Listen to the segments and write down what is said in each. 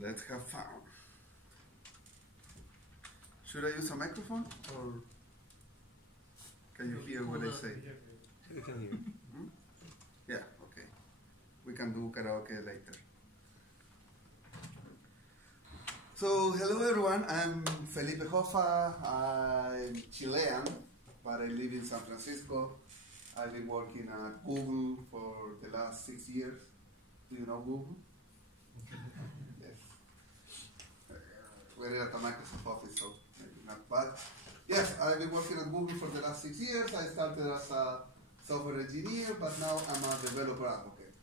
Let's have fun. Should I use a microphone or can you hear what I say? You can hear. Yeah, okay. We can do karaoke later. So, hello everyone, I'm Felipe Hoffa. I'm Chilean, but I live in San Francisco. I've been working at Google for the last 6 years. Do you know Google? Yes. We're at a Microsoft office, so maybe not. But yes, I've been working at Google for the last 6 years. I started as a software engineer, but now I'm a developer advocate.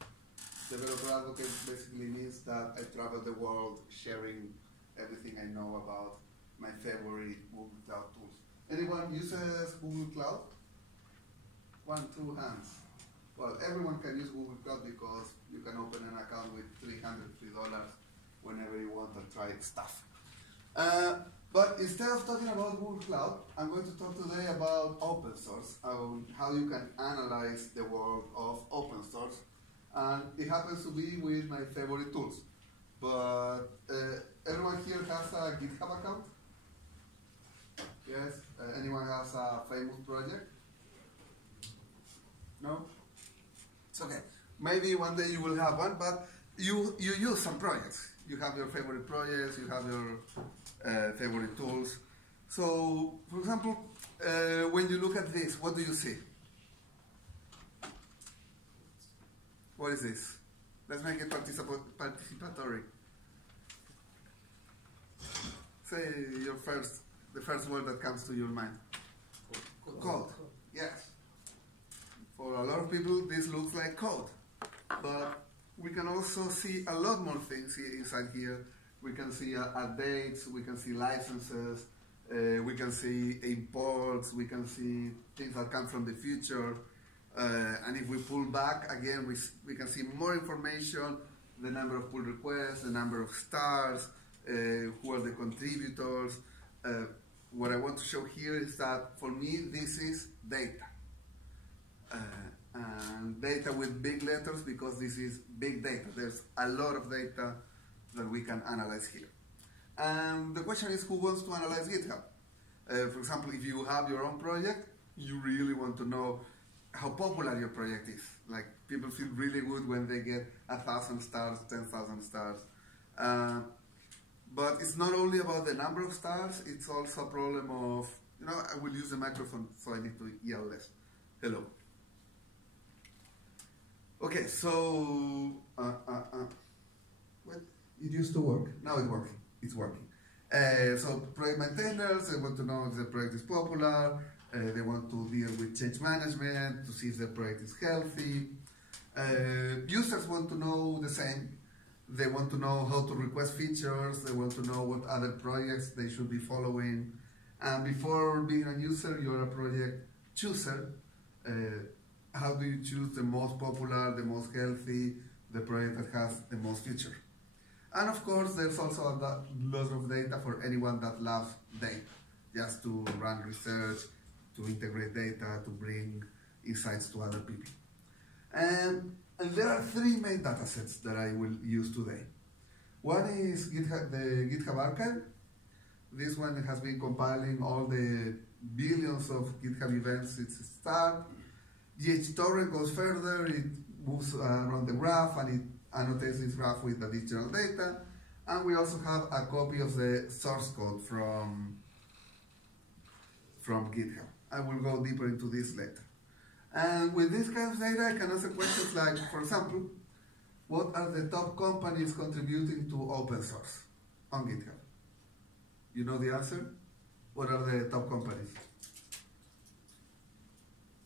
Developer advocate basically means that I travel the world sharing everything I know about my favorite Google Cloud tools. Anyone uses Google Cloud? 1, 2 hands. Well, everyone can use Google Cloud because you can open an account with $303 whenever you want to try stuff. But instead of talking about Google Cloud, I'm going to talk today about open source, how you can analyze the world of open source. And it happens to be with my favorite tools. But everyone here has a GitHub account? Yes? Anyone has a famous project? No? It's okay. Maybe one day you will have one, but you use some projects. You have your favorite projects, you have your favorite tools. So, for example, when you look at this, what do you see? What is this? Let's make it participatory. Say the first word that comes to your mind. Code. Yes. For a lot of people, this looks like code. But we can also see a lot more things inside here. We can see dates, we can see licenses, we can see imports, we can see things that come from the future. And if we pull back, again, we can see more information, the number of pull requests, the number of stars, who are the contributors. What I want to show here is that for me, this is data. And data with big letters because this is big data. There's a lot of data that we can analyze here. And the question is, who wants to analyze GitHub? For example, if you have your own project, you really want to know how popular your project is. Like, people feel really good when they get 1,000 stars, 10,000 stars. But it's not only about the number of stars, it's also a problem of, I will use the microphone, so I need to yell less. Hello. Okay, so, what? It used to work. Now it's working. It's working. So project maintainers, they want to know if the project is popular. They want to deal with change management to see if the project is healthy. Users want to know the same. They want to know how to request features. They want to know what other projects they should be following. And before being a user, you're a project chooser. How do you choose the most popular, the most healthy, the project that has the most future? And of course, there's also a lot of data for anyone that loves data, just to run research, to integrate data, to bring insights to other people. And there are 3 main data sets that I will use today. One is GitHub, the GitHub archive. This one has been compiling all the billions of GitHub events since its start. GHTorrent goes further, it moves around the graph and it annotates this graph with additional data. And we also have a copy of the source code from GitHub. I will go deeper into this later. And with this kind of data, I can answer questions like, for example, what are the top companies contributing to open source on GitHub? You know the answer? What are the top companies?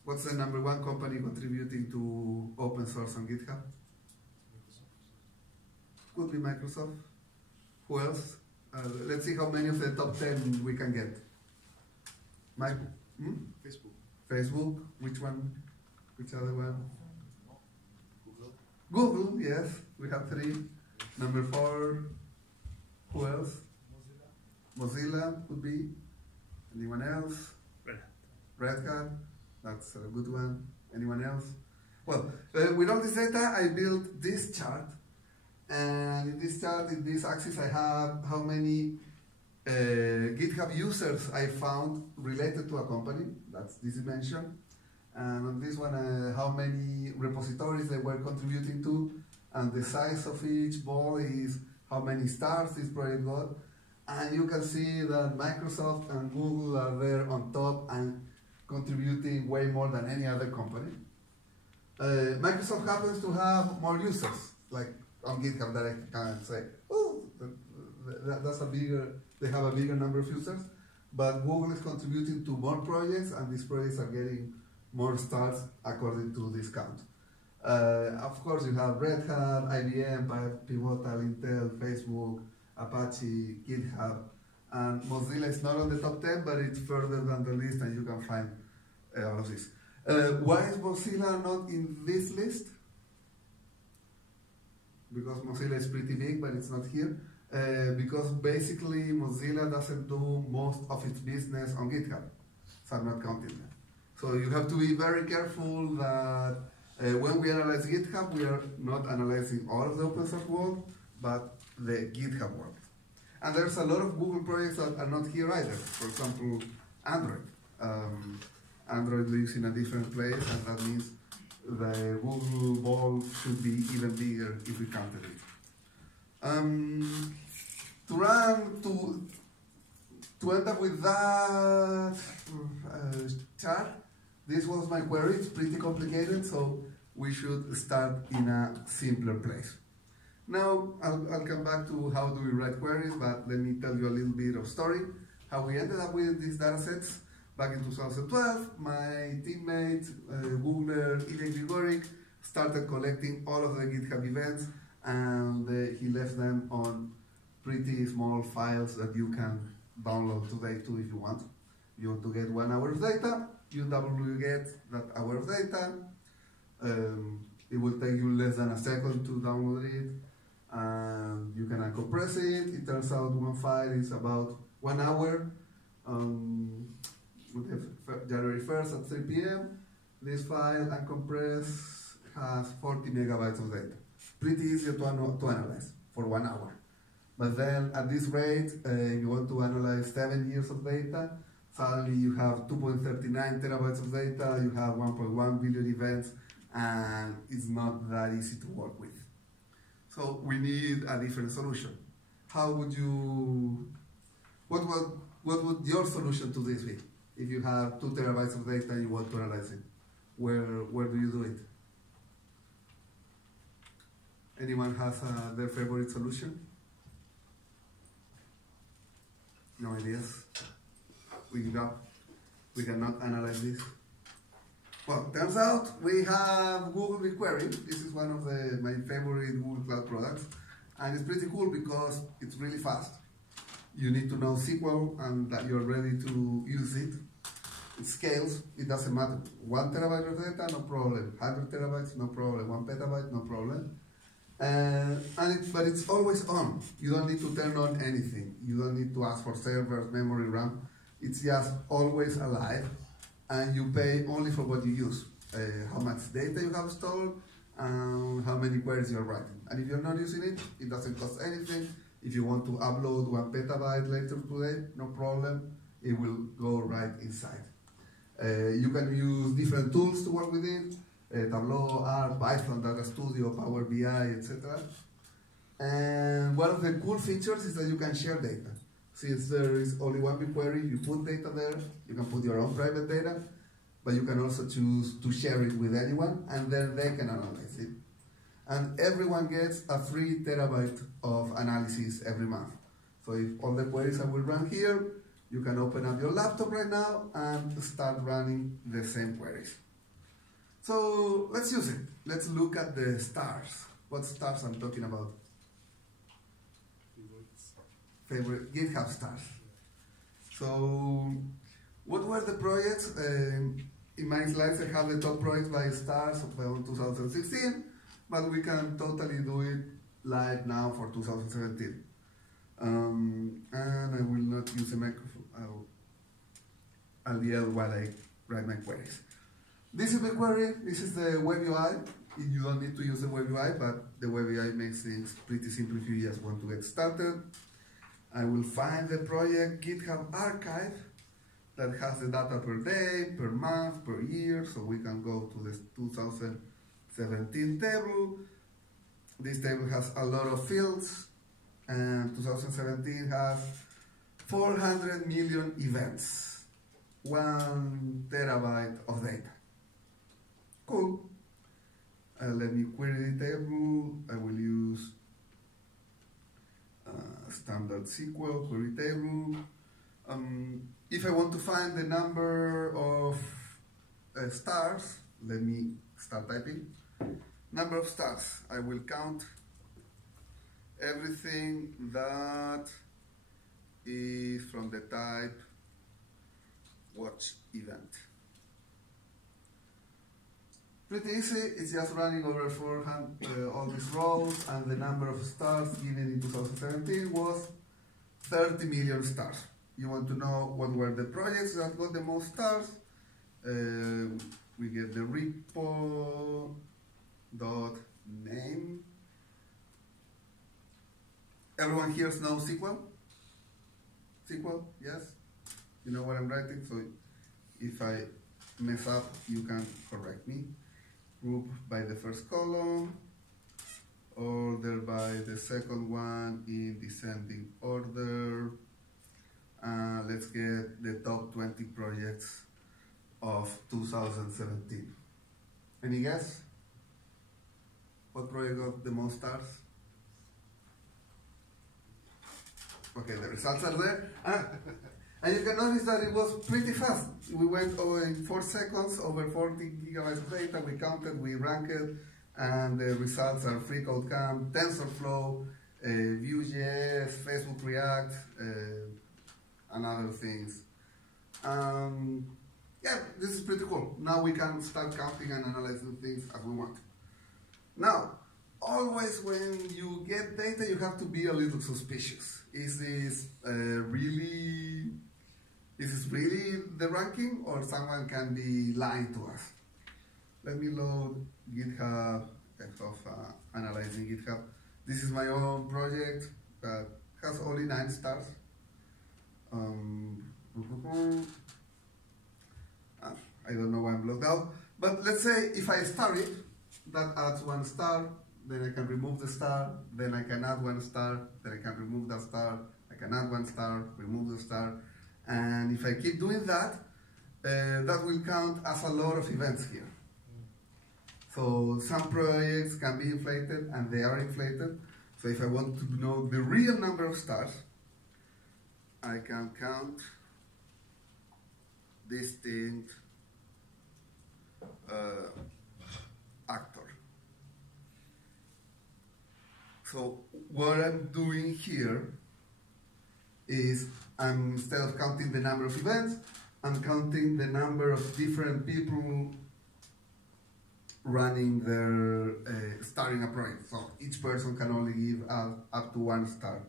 What's the #1 company contributing to open source on GitHub? Could be Microsoft. Who else? Let's see how many of the top 10 we can get. Facebook. Facebook. Which one? Which other one? Google. Google, yes. We have 3. #4. Who else? Mozilla could be. Anyone else? Red Hat. That's a good one. Anyone else? Well, with all this data, I built this chart. And in this chart, in this axis, I have how many GitHub users I found related to a company. That's this dimension. And on this one, how many repositories they were contributing to. And the size of each ball is how many stars this project got. And you can see that Microsoft and Google are there on top and contributing way more than any other company. Microsoft happens to have more users, like on GitHub that I can say, oh, that's a bigger, they have a bigger number of users. But Google is contributing to more projects, and these projects are getting more stars according to this count. Of course, you have Red Hat, IBM, Pivotal, Intel, Facebook, Apache, GitHub, and Mozilla is not on the top 10, but it's further down the list, and you can find all of this. Why is Mozilla not in this list? Because Mozilla is pretty big, but it's not here. Because basically Mozilla doesn't do most of its business on GitHub, so I'm not counting them. So you have to be very careful that when we analyze GitHub, we are not analyzing all of the open source world, but the GitHub world. And there's a lot of Google projects that are not here either. For example, Android. Android lives in a different place, and that means the Google ball should be even bigger if we counted it. To end up with that chart, this was my query. It's pretty complicated, so we should start in a simpler place. Now, I'll come back to how do we write queries, but let me tell you a little bit of story, how we ended up with these data sets. Back in 2012, my teammate, Googler Ilya Grigorik, started collecting all of the GitHub events, and he left them on pretty small files that you can download today too if you want. You want to get 1 hour of data, you get that hour of data. It will take you less than a second to download it, and you can uncompress it. It turns out one file is about 1 hour. January 1st at 3 p.m. This file uncompressed has 40 megabytes of data. Pretty easy to analyze for 1 hour. But then at this rate, you want to analyze 7 years of data, suddenly you have 2.39 terabytes of data, you have 1.1 billion events, and it's not that easy to work with. So we need a different solution. How would you, what would your solution to this be? If you have 2 terabytes of data and you want to analyze it, where do you do it? Anyone has their favorite solution? No ideas? We cannot analyze this. Well, turns out we have Google BigQuery. This is one of my favorite Google Cloud products. And it's pretty cool because it's really fast. You need to know SQL and that you're ready to use it. It scales, it doesn't matter. 1 terabyte of data, no problem. 100 terabytes, no problem. 1 petabyte, no problem. But it's always on. You don't need to turn on anything. You don't need to ask for servers, memory, RAM. It's just always alive, and you pay only for what you use. How much data you have stored, and how many queries you're writing. And if you're not using it, it doesn't cost anything. If you want to upload 1 petabyte later today, no problem. It will go right inside. You can use different tools to work with it. Tableau, R, Python, Data Studio, Power BI, etc. And one of the cool features is that you can share data. Since there is only one BigQuery, you put data there, you can put your own private data, but you can also choose to share it with anyone, and then they can analyze it. And everyone gets a free terabyte of analysis every month. So if all the queries I will run here, you can open up your laptop right now and start running the same queries. So let's use it. Let's look at the stars. What stars I'm talking about? Favorite GitHub stars. So what were the projects? In my slides I have the top projects by stars of 2016, but we can totally do it live now for 2017. And I will not use a microphone. I'll yell while I write my queries. This is BigQuery. This is the web UI. You don't need to use the web UI, but the web UI makes things pretty simple if you just want to get started. I will find the project GitHub archive that has the data per day, per month, per year, so we can go to this 2017 table. This table has a lot of fields, and 2017 has 400 million events, 1 terabyte of data. Cool. Let me query the table. I will use standard SQL query table. If I want to find the number of stars, let me start typing. Number of stars. I will count everything that is from the type watch event. Pretty easy, it's just running over 400 all these rows, and the number of stars given in 2017 was 30 million stars. You want to know what were the projects that got the most stars? We get the repo.name. Everyone here knows SQL? SQL, yes? You know what I'm writing, so if I mess up, you can correct me. Group by the first column, order by the second one in descending order. Let's get the top 20 projects of 2017. Any guess? What project got the most stars? Okay, the results are there. And you can notice that it was pretty fast. We went over in 4 seconds, over 40 gigabytes of data. We counted, we ranked, and the results are FreeCodeCamp, TensorFlow, Vue.js, Facebook React, and other things. Yeah, this is pretty cool. Now we can start counting and analyzing things as we want. Now, always when you get data, you have to be a little suspicious. Is this really the ranking, or someone can be lying to us? Let me load GitHub of analyzing GitHub. This is my own project that has only 9 stars. I don't know why I'm logged out, but let's say if I star it, that adds 1 star, then I can remove the star, then I can add 1 star, then I can remove that star, I can add 1 star, remove the star, and if I keep doing that, that will count as a lot of events here. So some projects can be inflated, and they are inflated. So if I want to know the real number of stars, I can count distinct actor. So what I'm doing here is instead of counting the number of events, I'm counting the number of different people running their starting a project. So each person can only give up to 1 star.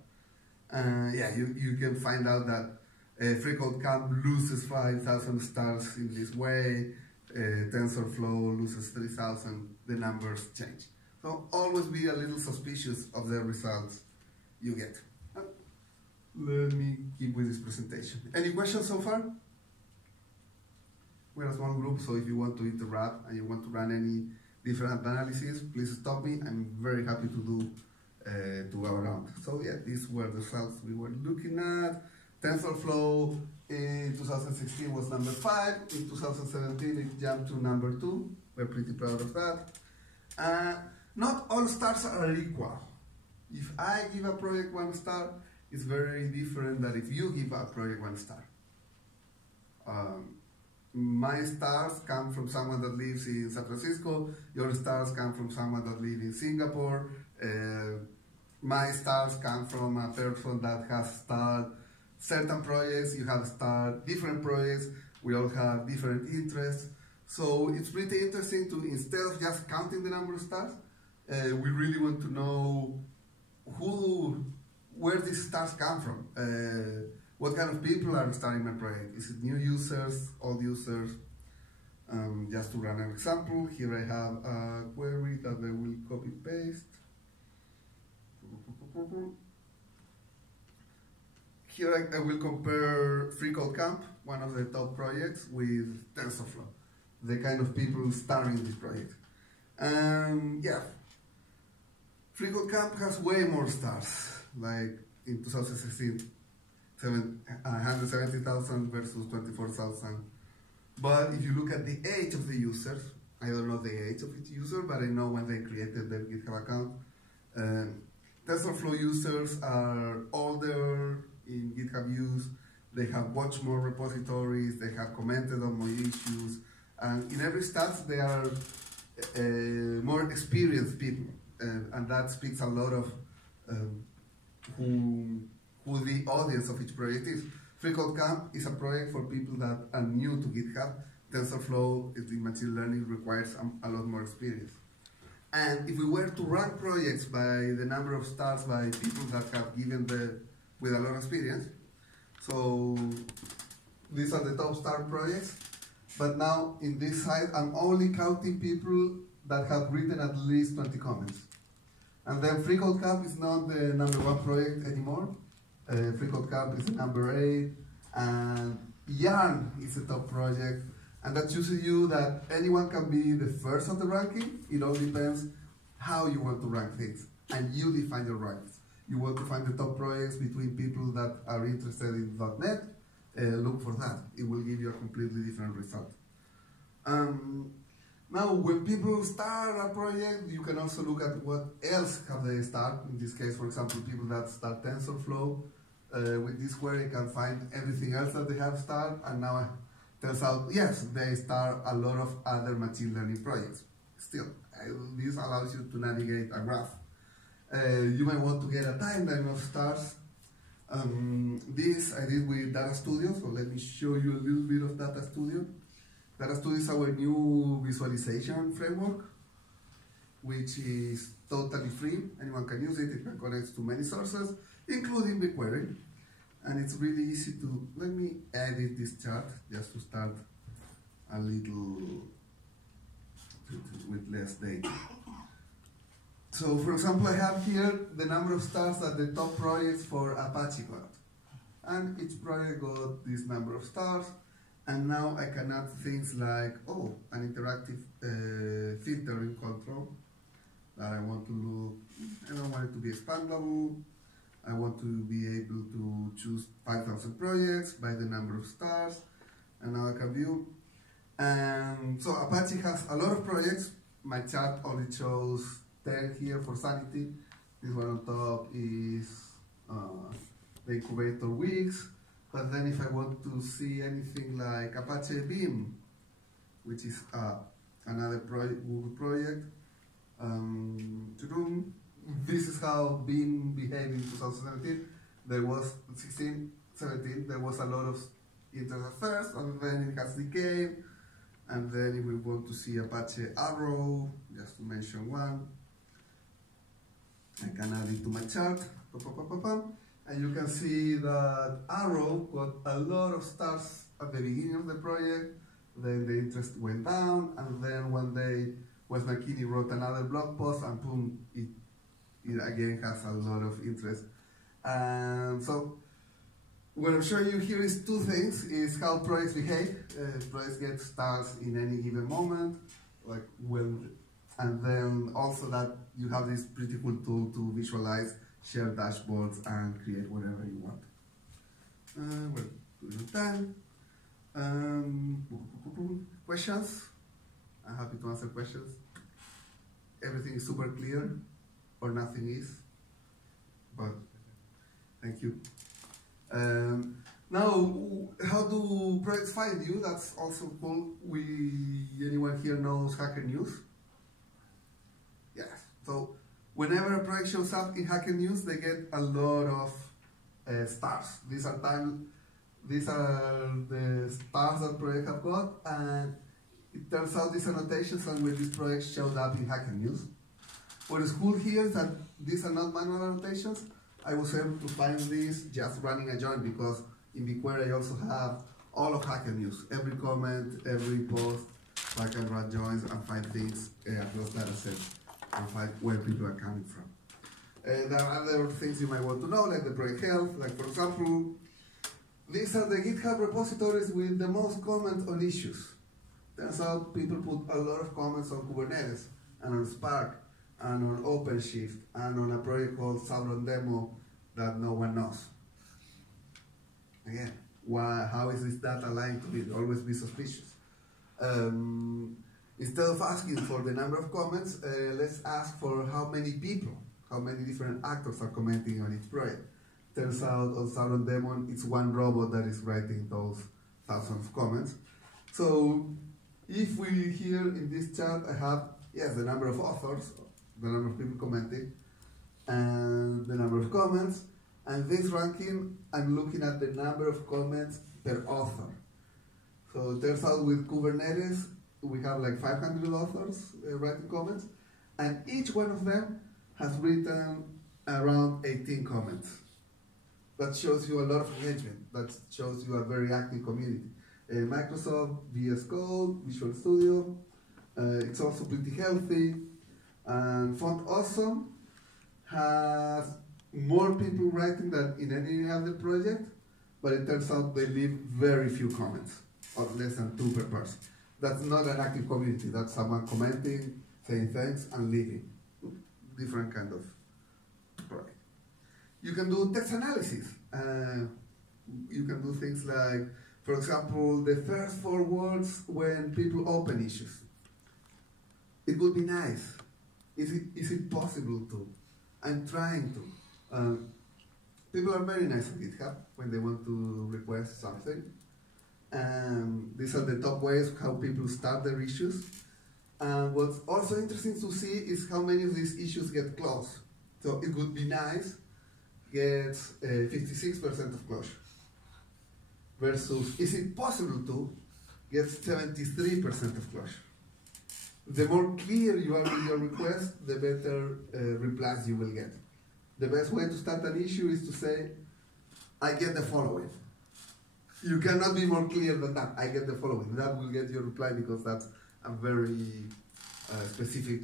Yeah, you can find out that FreeCodeCamp loses 5,000 stars in this way. TensorFlow loses 3,000. The numbers change. So always be a little suspicious of the results you get. Let me keep with this presentation. Any questions so far? We're a small group, so if you want to interrupt and you want to run any different analysis, please stop me. I'm very happy to go around. So yeah, these were the results we were looking at. TensorFlow in 2016 was number 5. In 2017, it jumped to number 2. We're pretty proud of that. Not all stars are equal. If I give a project 1 star, it's very different than if you give a project 1 star. My stars come from someone that lives in San Francisco. Your stars come from someone that lives in Singapore. My stars come from a person that has started certain projects. You have started different projects. We all have different interests. So it's pretty interesting to, instead of just counting the number of stars, we really want to know where these stars come from. What kind of people are starting my project? Is it new users, old users? Just to run an example, here I have a query that I will copy paste. Here I will compare FreeCodeCamp, one of the top projects, with TensorFlow, the kind of people starting this project. Yeah, FreeCodeCamp has way more stars, like in 2016, 170,000 versus 24,000. But if you look at the age of the users, I don't know the age of each user, but I know when they created their GitHub account. TensorFlow users are older in GitHub use, they have watched more repositories, they have commented on more issues, and in every stats they are more experienced people, and that speaks a lot of who the audience of each project is. FreeCodeCamp is a project for people that are new to GitHub. TensorFlow in machine learning requires a lot more experience. And if we were to rank projects by the number of stars by people that have given with a lot of experience, so these are the top star projects. But now in this side, I'm only counting people that have written at least 20 comments. And then FreeCodeCamp is not the #1 project anymore. FreeCodeCamp is the #8, and Yarn is a top project, and that chooses you that anyone can be the first of the ranking. It all depends how you want to rank things, and you define your ranks. You want to find the top projects between people that are interested in .NET, look for that. It will give you a completely different result. Now, when people start a project, you can also look at what else have they start. In this case, for example, people that start TensorFlow, with this query can find everything else that they have started, and now it turns out, yes, they start a lot of other machine learning projects. Still, this allows you to navigate a graph. You might want to get a timeline of stars. This I did with Data Studio, so let me show you a little bit of Data Studio. Data Studio is our new visualization framework, which is totally free. Anyone can use it. It can connect to many sources, including BigQuery. And it's really easy to, let me edit this chart just to start a little with less data. So for example, I have here the number of stars that the top projects for Apache got. And each project got this number of stars. And now I can add things like, oh, an interactive filtering control that I want to look, I don't want it to be expandable. I want to be able to choose 5,000 projects by the number of stars. And now I can view. And so Apache has a lot of projects. My chart only shows 10 here for sanity. This one on top is the incubator weeks. But then if I want to see anything like Apache Beam, which is another Google project, this is how Beam behaved in 2017. There was 16, 17, there was a lot of interest at first, and then it has decayed. And then if we want to see Apache Arrow, just to mention one, I can add it to my chart. And you can see that Arrow got a lot of stars at the beginning of the project, then the interest went down, and then one day Wes McKinney wrote another blog post, and boom, it again has a lot of interest. So what I'm showing you here is two things, is how projects behave. Projects get stars in any given moment, like and then also that you have this pretty cool tool to visualize, share dashboards, and create whatever you want. We're good on time. Questions? I'm happy to answer questions. Everything is super clear, or nothing is, but thank you. Now, how do projects find you? That's also cool. Anyone here knows Hacker News? Yes. So whenever a project shows up in Hacker News, they get a lot of stars. These are the stars that project have got, and it turns out these annotations are where this project showed up in Hacker News. What is cool here is that these are not manual annotations. I was able to find this just running a join, because in BigQuery I also have all of Hacker News, every comment, every post, So I can run joins and find things across data sets and find where people are coming from. There are other things you might want to know, like the project health. Like, for example, these are the GitHub repositories with the most comments on issues. Turns out people put a lot of comments on Kubernetes and on Spark and on OpenShift and on a project called Sauron Demo that no one knows. Again, how is this data aligned to it? Always be suspicious. Instead of asking for the number of comments, let's ask for how many people, how many different actors are commenting on each project. Turns out on Sauron Demon, it's one robot that is writing those thousands of comments. So if we here in this chart, I have, yes, the number of authors, the number of people commenting, and the number of comments. And this ranking, I'm looking at the number of comments per author. So it turns out with Kubernetes, we have like 500 authors writing comments, and each one of them has written around 18 comments. That shows you a lot of engagement. That shows you a very active community. Microsoft, VS Code, Visual Studio, it's also pretty healthy. And Font Awesome has more people writing than in any other project, but it turns out they leave very few comments, or less than 2 per person. That's not an active community. That's someone commenting, saying thanks, and leaving. Different kind of project. You can do text analysis. You can do things like, for example, the first 4 words when people open issues. It would be nice. Is it possible to? I'm trying to. People are very nice on GitHub when they want to request something. These are the top ways how people start their issues. What's also interesting to see is how many of these issues get closed. So it would be nice, get 56% of closure. Versus, is it possible to, get 73% of closure. The more clear you are with your request, the better replies you will get. The best way to start an issue is to say, I get the following. You cannot be more clear than that. I get the following. That will get your reply because that's a very specific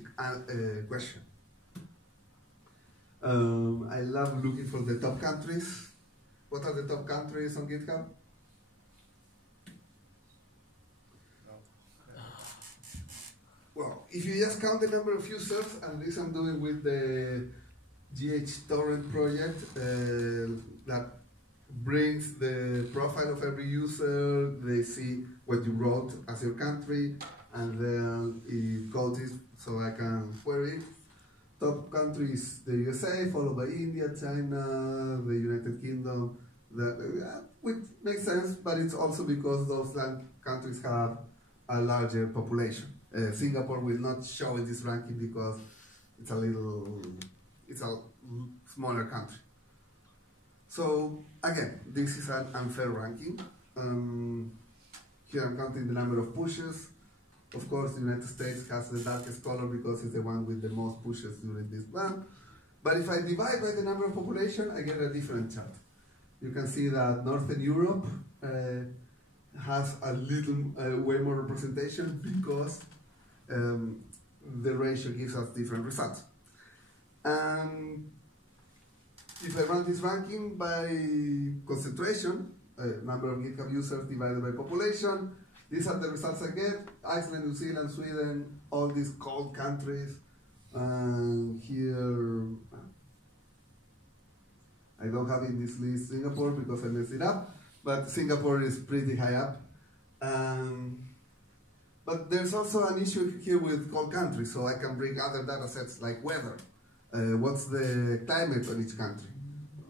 question. I love looking for the top countries. What are the top countries on GitHub? Well, if you just count the number of users, and this I'm doing with the GHTorrent project that brings the profile of every user, they see what you wrote as your country, and then it codes it so I can query it. Top countries, the USA, followed by India, China, the United Kingdom, which makes sense, but it's also because those countries have a larger population. Singapore will not show in this ranking because it's a smaller country. So again, this is an unfair ranking. Here I'm counting the number of pushes. Of course, the United States has the darkest color because it's the one with the most pushes during this month. But if I divide by the number of population, I get a different chart. You can see that Northern Europe has a little way more representation because the ratio gives us different results. And if I run this ranking by concentration, number of GitHub users divided by population, these are the results I get. Iceland, New Zealand, Sweden, all these cold countries. And here, I don't have in this list Singapore because I messed it up, but Singapore is pretty high up. But there's also an issue here with cold countries, so I can bring other data sets like weather. What's the climate on each country?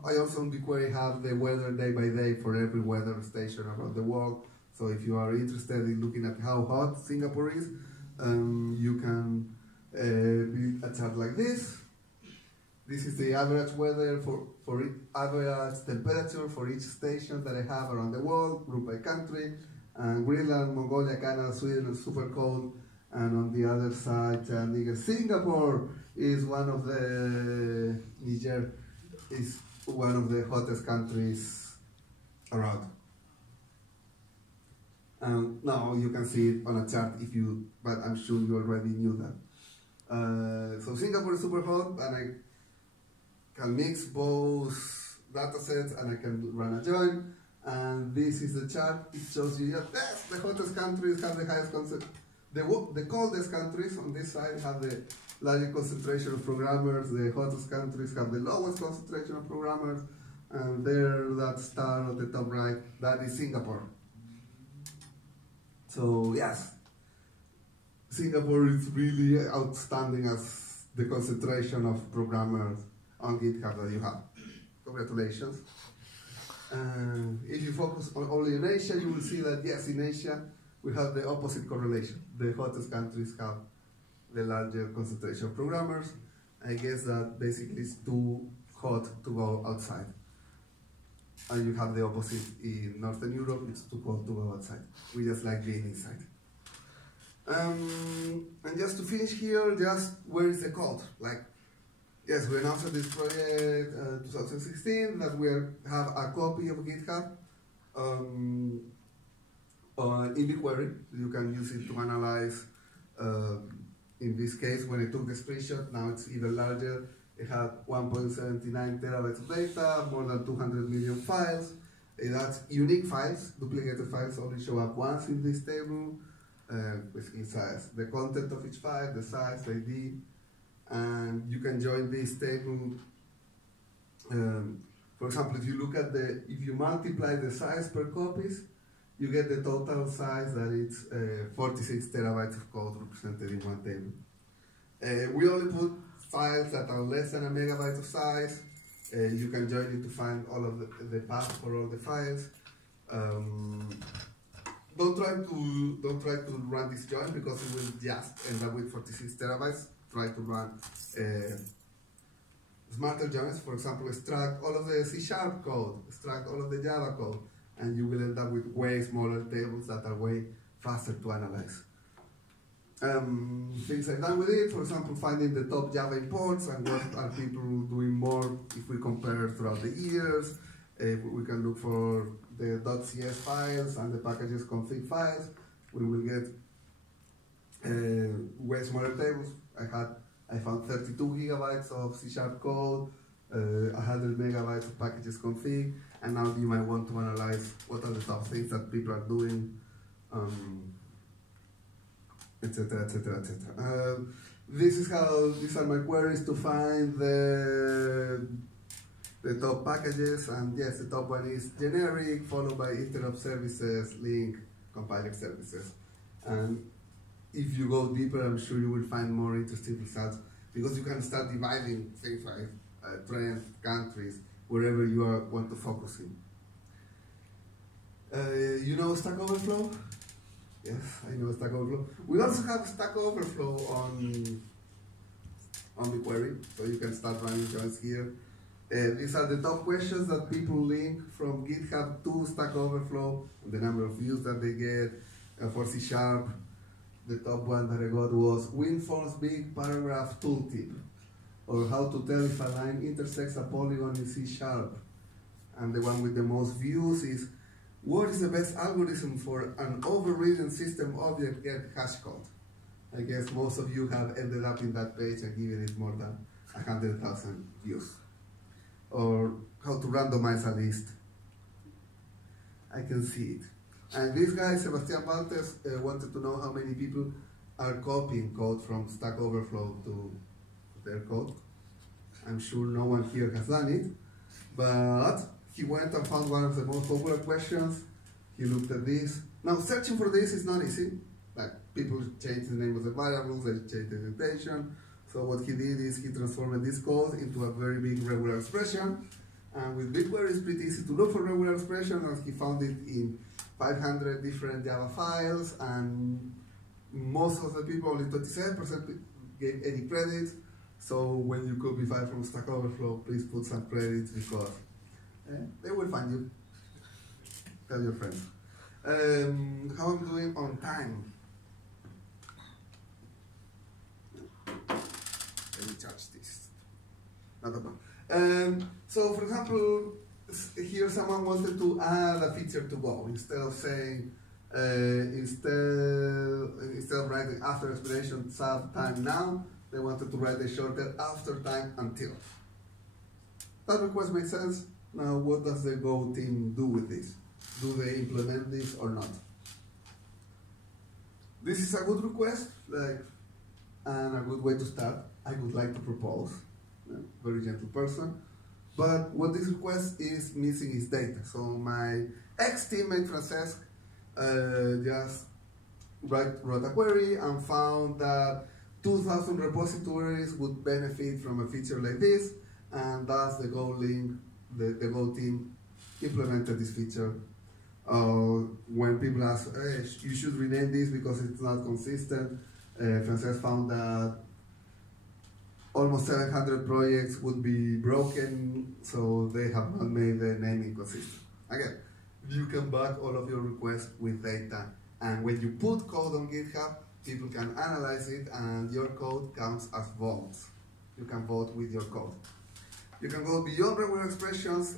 I also on BigQuery have the weather day by day for every weather station around the world. So if you are interested in looking at how hot Singapore is, you can build a chart like this. This is the average weather for average temperature for each station that I have around the world, grouped by country. And Greenland, Mongolia, Canada, Sweden is super cold. And on the other side, Singapore is one of the, Niger is one of the hottest countries around. Now you can see it on a chart if you, but I'm sure you already knew that. So Singapore is super hot, and I can mix both data sets, and I can run a join. And this is the chart. It shows you, yes, the hottest countries have the highest the coldest countries on this side have the largest concentration of programmers. The hottest countries have the lowest concentration of programmers. And there, that star on the top right, that is Singapore. So yes, Singapore is really outstanding as the concentration of programmers on GitHub that you have. Congratulations. If you focus on only in Asia, you will see that yes, in Asia we have the opposite correlation. The hottest countries have the larger concentration of programmers. I guess that basically it's too hot to go outside. And you have the opposite in Northern Europe, it's too cold to go outside. We just like being inside. And just to finish here, just where is the code? Like, yes, we announced this project 2016 that we have a copy of GitHub in BigQuery. You can use it to analyze, in this case, when I took the screenshot, now it's even larger. It had 1.79 terabytes of data, more than 200 million files. It has unique files. Duplicated files only show up once in this table, with size. The content of each file, the size, the ID, and you can join this table. For example, if you look at if you multiply the size per copies, you get the total size that it's 46 terabytes of code represented in one table. We only put files that are less than a megabyte of size. You can join it to find all of the path for all the files. Don't try to run this join because it will just end up with 46 terabytes. Try to run smarter joins. For example, extract all of the C# code, extract all of the Java code, and you will end up with way smaller tables that are way faster to analyze. Things I've done with it, for example, finding the top Java imports and what are people doing more if we compare throughout the years. We can look for the .cs files and the packages config files. We will get way smaller tables. I found 32 gigabytes of C# code, 100 megabytes of packages config, and now you might want to analyze what are the top things that people are doing, etc., etc., etc. These are my queries to find the top packages, and yes, the top one is generic, followed by interrupt services, link, compiler services. And if you go deeper, I'm sure you will find more interesting results, because you can start dividing things like trends, countries, wherever you want to focus in. You know Stack Overflow? Yes, I know Stack Overflow. We also have Stack Overflow on BigQuery, so you can start running joins here. These are the top questions that people link from GitHub to Stack Overflow, and the number of views that they get. For C#, the top one that I got was WinForms Big Paragraph Tooltip, or how to tell if a line intersects a polygon in C#. And the one with the most views is, what is the best algorithm for an overridden system object get hash code? I guess most of you have ended up in that page and given it more than 100,000 views. Or how to randomize a list. I can see it. And this guy, Sebastian Baltes, wanted to know how many people are copying code from Stack Overflow to their code. I'm sure no one here has done it, but he went and found one of the most popular questions. He looked at this. Now, searching for this is not easy. Like, people change the name of the variables, they change the indentation. So what he did is he transformed this code into a very big regular expression. And with BigQuery, it's pretty easy to look for regular expression, and he found it in 500 different Java files, and most of the people, only 27% gave any credit. So when you copy file from Stack Overflow, please put some credits, because they will find you. Tell your friends. How I'm doing on time? Let me charge this. Not a problem. So for example, here someone wanted to add a feature to Go. Instead of saying Instead of writing after expiration sub time now, they wanted to write a shorter after time until. That request makes sense. Now, what does the Go team do with this? Do they implement this or not? This is a good request, and a good way to start. I would like to propose, very gentle person. But what this request is missing is data. So my ex-teammate Francesc just wrote a query and found that 2,000 repositories would benefit from a feature like this, and thus the Go Go team implemented this feature. When people ask, hey, you should rename this because it's not consistent, Francesc found that almost 700 projects would be broken, so they have not made the naming consistent. Again, you can back all of your requests with data, and when you put code on GitHub, people can analyze it, and your code counts as votes. You can vote with your code. You can go beyond regular expressions.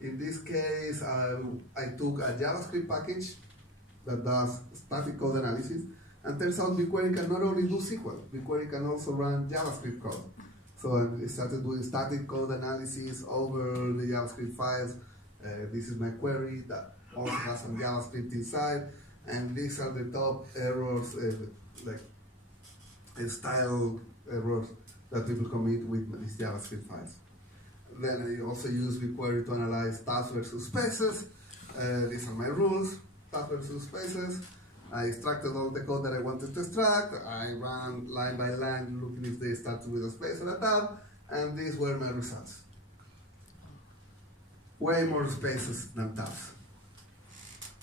In this case, I took a JavaScript package that does static code analysis, and turns out BigQuery can not only do SQL, BigQuery can also run JavaScript code. So I started doing static code analysis over the JavaScript files. This is my query that also has some JavaScript inside, and these are the top errors, style errors that people commit with these JavaScript files. Then I also use BigQuery to analyze tabs versus spaces. These are my rules, tabs versus spaces. I extracted all the code that I wanted to extract. I ran line by line looking if they started with a space or a tab, and these were my results. Way more spaces than tabs.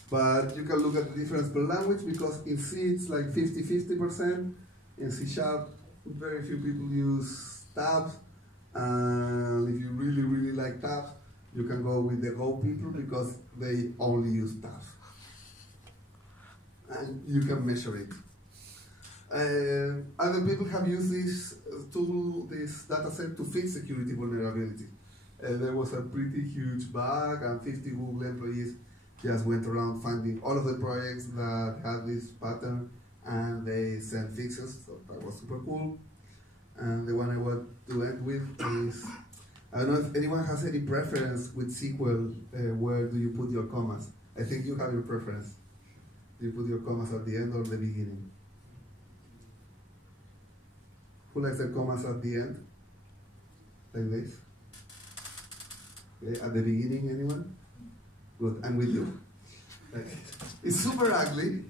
But you can look at the difference per language, because in C it's like 50-50%. In C#, very few people use tabs. And if you really, really like tabs, you can go with the Go people because they only use tabs. And you can measure it. Other people have used this tool, this dataset, to fix security vulnerability. There was a pretty huge bug, and 50 Google employees just went around finding all of the projects that had this pattern, and they sent fixes, so that was super cool. And the one I want to end with is, I don't know if anyone has any preference with SQL, where do you put your commas? I think you have your preference. Do you put your commas at the end or the beginning? Who likes the commas at the end? Like this? Okay, at the beginning, anyone? Good, I'm with you. It's super ugly.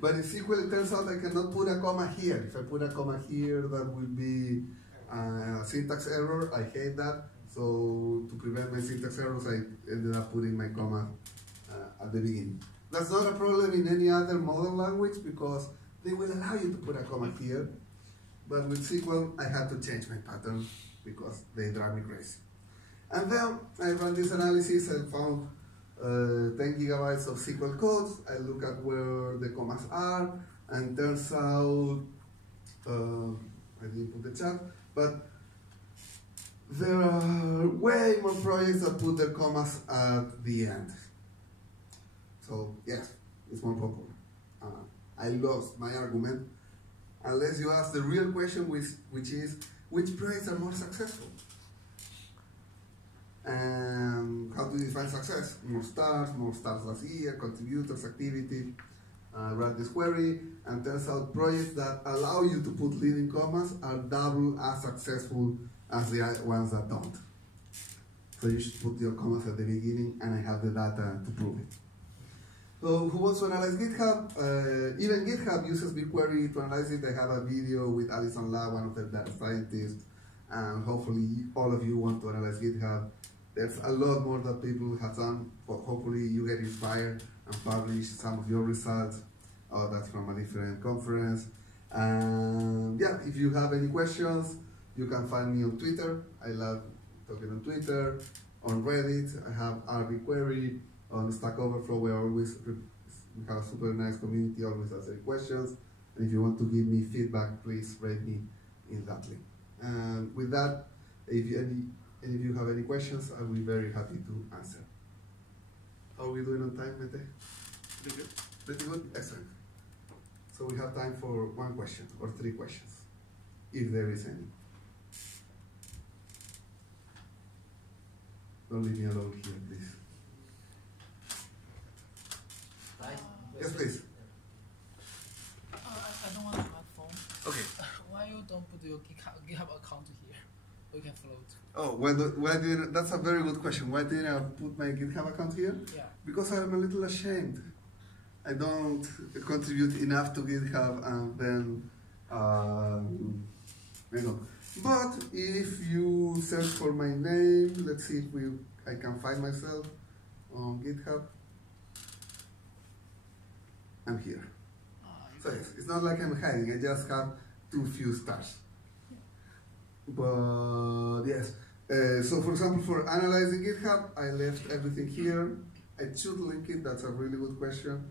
But in SQL, it turns out I cannot put a comma here. If I put a comma here, that will be a syntax error. I hate that. So to prevent my syntax errors, I ended up putting my comma at the beginning. That's not a problem in any other modern language because they will allow you to put a comma here. But with SQL, I had to change my pattern because they drive me crazy. And then I ran this analysis and found 10 gigabytes of SQL codes. I look at where the commas are, and turns out, I didn't put the chat, but there are way more projects that put their commas at the end. So yes, it's more popular. I lost my argument, unless you ask the real question, which is, which projects are more successful? And how do you define success? More stars last year, contributors, activity. Write this query, and turns out projects that allow you to put leading commas are double as successful as the ones that don't. So you should put your commas at the beginning, and I have the data to prove it. So who wants to analyze GitHub? Even GitHub uses BigQuery to analyze it. I have a video with Alison La, one of the data scientists, and hopefully all of you want to analyze GitHub. There's a lot more that people have done, but hopefully you get inspired and publish some of your results. Oh, that's from a different conference. And yeah, if you have any questions, you can find me on Twitter. I love talking on Twitter. On Reddit, I have BigQuery. On Stack Overflow, we have a super nice community, always answering questions. And if you want to give me feedback, please rate me in that link. And with that, if any of you have any questions, I will be very happy to answer. How are we doing on time, Mete? Pretty good. Pretty good? Excellent. So we have time for one question or three questions, if there is any. Don't leave me alone here, please. Yes, please. I don't want to have phone. Okay. Why you don't put your GitHub account here? We can float. Oh, why did that's a very good question. Why didn't I put my GitHub account here? Yeah. Because I'm a little ashamed. I don't contribute enough to GitHub, and then, you know. But if you search for my name, let's see if I can find myself on GitHub. I'm here. So yes, it's not like I'm hiding. I just have too few stars. But yes. So for example, for analyzing GitHub, I left everything here. I should link it. That's a really good question.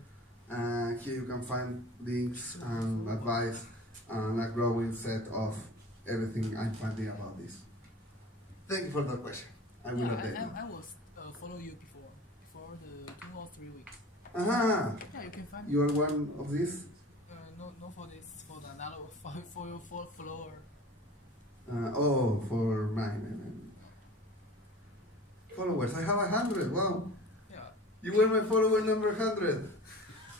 Here you can find links and advice and a growing set of everything I'm finding about this. Thank you for that question. I will update you. I was follow you before the 2 or 3 weeks. Aha! Yeah, you can find me. You are one of these? No for this, for the another, for your follower. Oh, for mine. Followers. I have 100. Wow. Yeah. You were my follower number 100.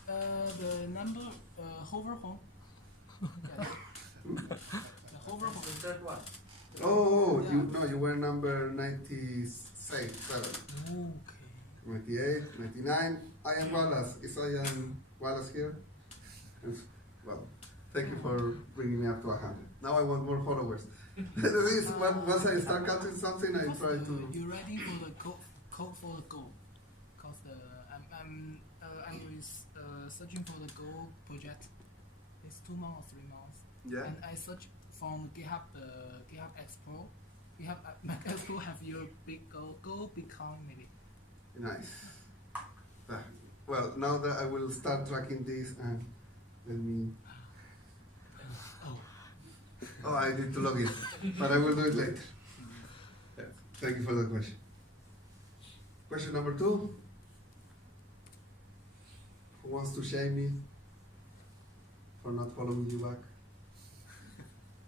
The number hover home. The hover home. The third one. Oh, Yeah. you were number 97. Okay. 98, 99. I am Wallace. Is I am Wallace here? Well, thank you for bringing me up to 100. Now I want more followers. The thing is, once I start counting something, I try to. You're ready for the code for the Go, cause I'm searching for the Go project. It's 2 months or 3 months. Yeah. And I search from GitHub GitHub Expo. Mac Expo have your big Go become maybe. Nice. Well, now that I will start tracking this, and let me. Oh, I need to log in, but I will do it later. Yeah. Thank you for the question. Question number 2. Who wants to shame me for not following you back?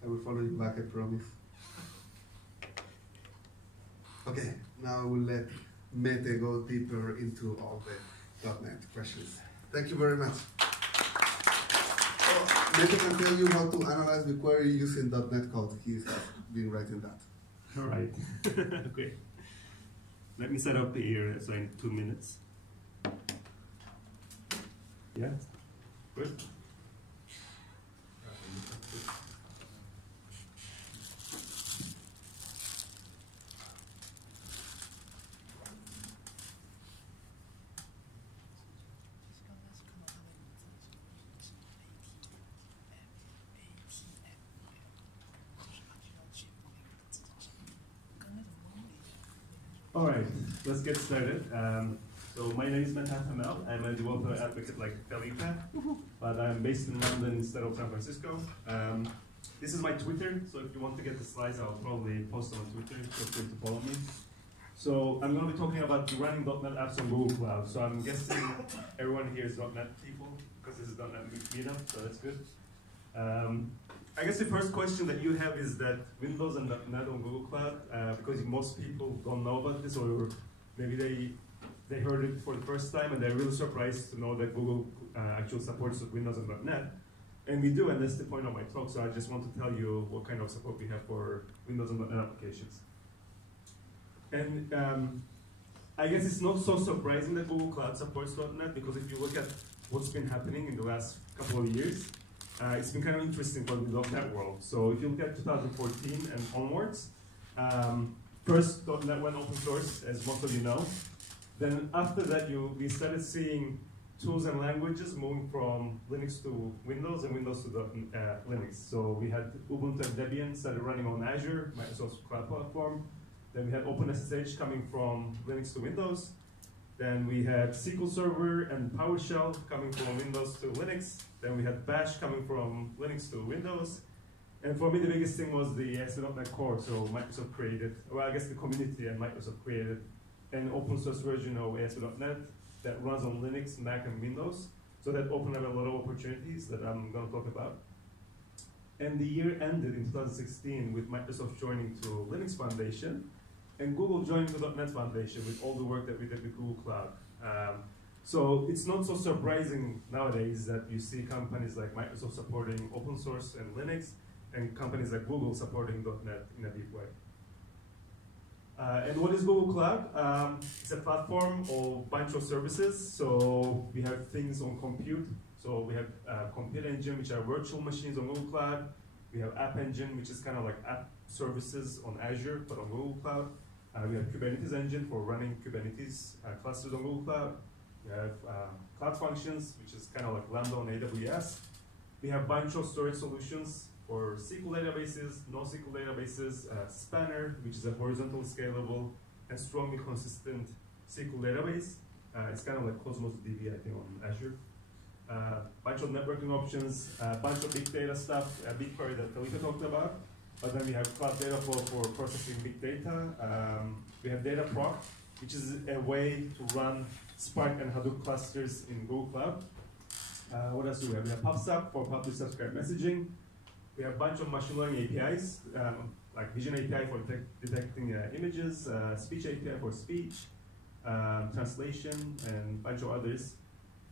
I will follow you back, I promise. Okay, now I will let Mete go deeper into all the .NET questions. Thank you very much. Mete can tell you how to analyze BigQuery using .NET code. He has been writing that. All right. Okay. Let me set up the area, so in 2 minutes. Yeah? Good? All right, let's get started. So my name is Mete. I'm a developer advocate like Felipe, but I'm based in London instead of San Francisco. This is my Twitter, so if you want to get the slides, I'll probably post them on Twitter. Feel free to follow me. So I'm going to be talking about running .NET apps on Google Cloud. So I'm guessing everyone here is .NET people, because this is .NET Meetup, so that's good. I guess the first question that you have is that Windows and .NET on Google Cloud, because most people don't know about this, or maybe they heard it for the first time and they're really surprised to know that Google actually supports Windows and .NET. And we do, and that's the point of my talk, so I just want to tell you what kind of support we have for Windows and .NET applications. And I guess it's not so surprising that Google Cloud supports .NET, because if you look at what's been happening in the last couple of years, it's been kind of interesting for the .NET world. So if you look at 2014 and onwards, first .NET went open source, as most of you know. Then after that, we started seeing tools and languages moving from Linux to Windows and Windows to Linux. So we had Ubuntu and Debian started running on Azure, Microsoft's cloud platform. Then we had OpenSSH coming from Linux to Windows. Then we had SQL Server and PowerShell coming from Windows to Linux. Then we had Bash coming from Linux to Windows. And for me, the biggest thing was the ASP.NET Core. So Microsoft created, well, I guess the community and Microsoft created an open source version of ASP.NET. that runs on Linux, Mac, and Windows. So that opened up a lot of opportunities that I'm going to talk about. And the year ended in 2016 with Microsoft joining to Linux Foundation, and Google joining the .NET Foundation with all the work that we did with Google Cloud. So it's not so surprising nowadays that you see companies like Microsoft supporting open source and Linux, and companies like Google supporting .NET in a deep way. And what is Google Cloud? It's a platform of a bunch of services. So we have things on compute. So we have Compute Engine, which are virtual machines on Google Cloud. We have App Engine, which is kind of like app services on Azure, but on Google Cloud. We have Kubernetes Engine for running Kubernetes clusters on Google Cloud. We have Cloud Functions, which is kind of like Lambda on AWS. We have a bunch of storage solutions for SQL databases, NoSQL databases, Spanner, which is a horizontal, scalable, and strongly consistent SQL database. It's kind of like Cosmos DB, I think, on Azure. Bunch of networking options, bunch of big data stuff, BigQuery that Felipe talked about. But then we have Cloud Dataflow for processing big data. We have Dataproc, which is a way to run Spark and Hadoop clusters in Google Cloud. What else do we have? We have PubSub for publish subscribe messaging. We have a bunch of machine learning APIs, like Vision API for detecting images, Speech API for speech, translation, and a bunch of others.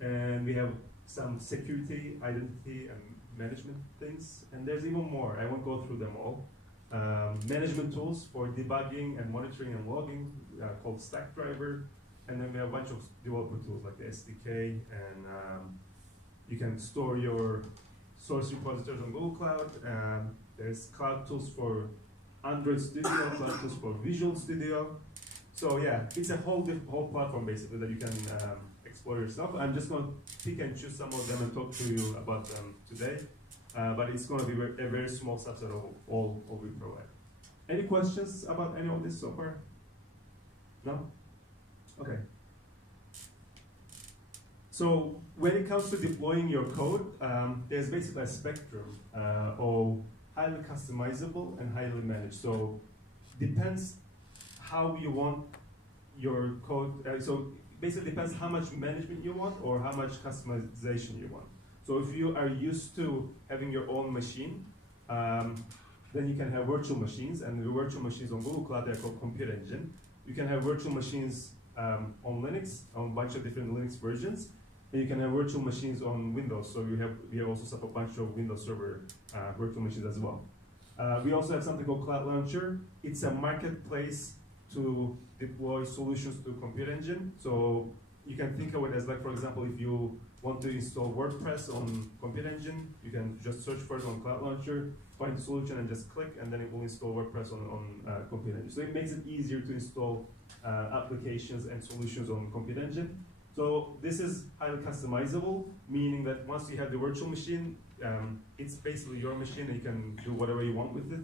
And we have some security, identity, and management things. And there's even more. I won't go through them all. Management tools for debugging and monitoring and logging called Stackdriver. And then we have a bunch of developer tools like the SDK, and you can store your source repositories on Google Cloud. There's cloud tools for Android Studio, cloud tools for Visual Studio. So yeah, it's a whole platform basically that you can explore yourself. I'm just going to pick and choose some of them and talk to you about them today. But it's going to be a very small subset of all we provide. Any questions about any of this so far? No? Okay. So when it comes to deploying your code, there's basically a spectrum of highly customizable and highly managed. So depends how you want your code. So basically depends how much management you want or how much customization you want. So if you are used to having your own machine, then you can have virtual machines, and the virtual machines on Google Cloud, they're called Compute Engine. You can have virtual machines on Linux, on a bunch of different Linux versions. And you can have virtual machines on Windows, so we also support a bunch of Windows Server virtual machines as well. We also have something called Cloud Launcher. It's a marketplace to deploy solutions to Compute Engine. So you can think of it as, like, for example, if you want to install WordPress on Compute Engine, you can just search for it on Cloud Launcher, find the solution, and just click, and then it will install WordPress on Compute Engine. So it makes it easier to install applications and solutions on Compute Engine. So this is highly customizable, meaning that once you have the virtual machine, it's basically your machine, and you can do whatever you want with it.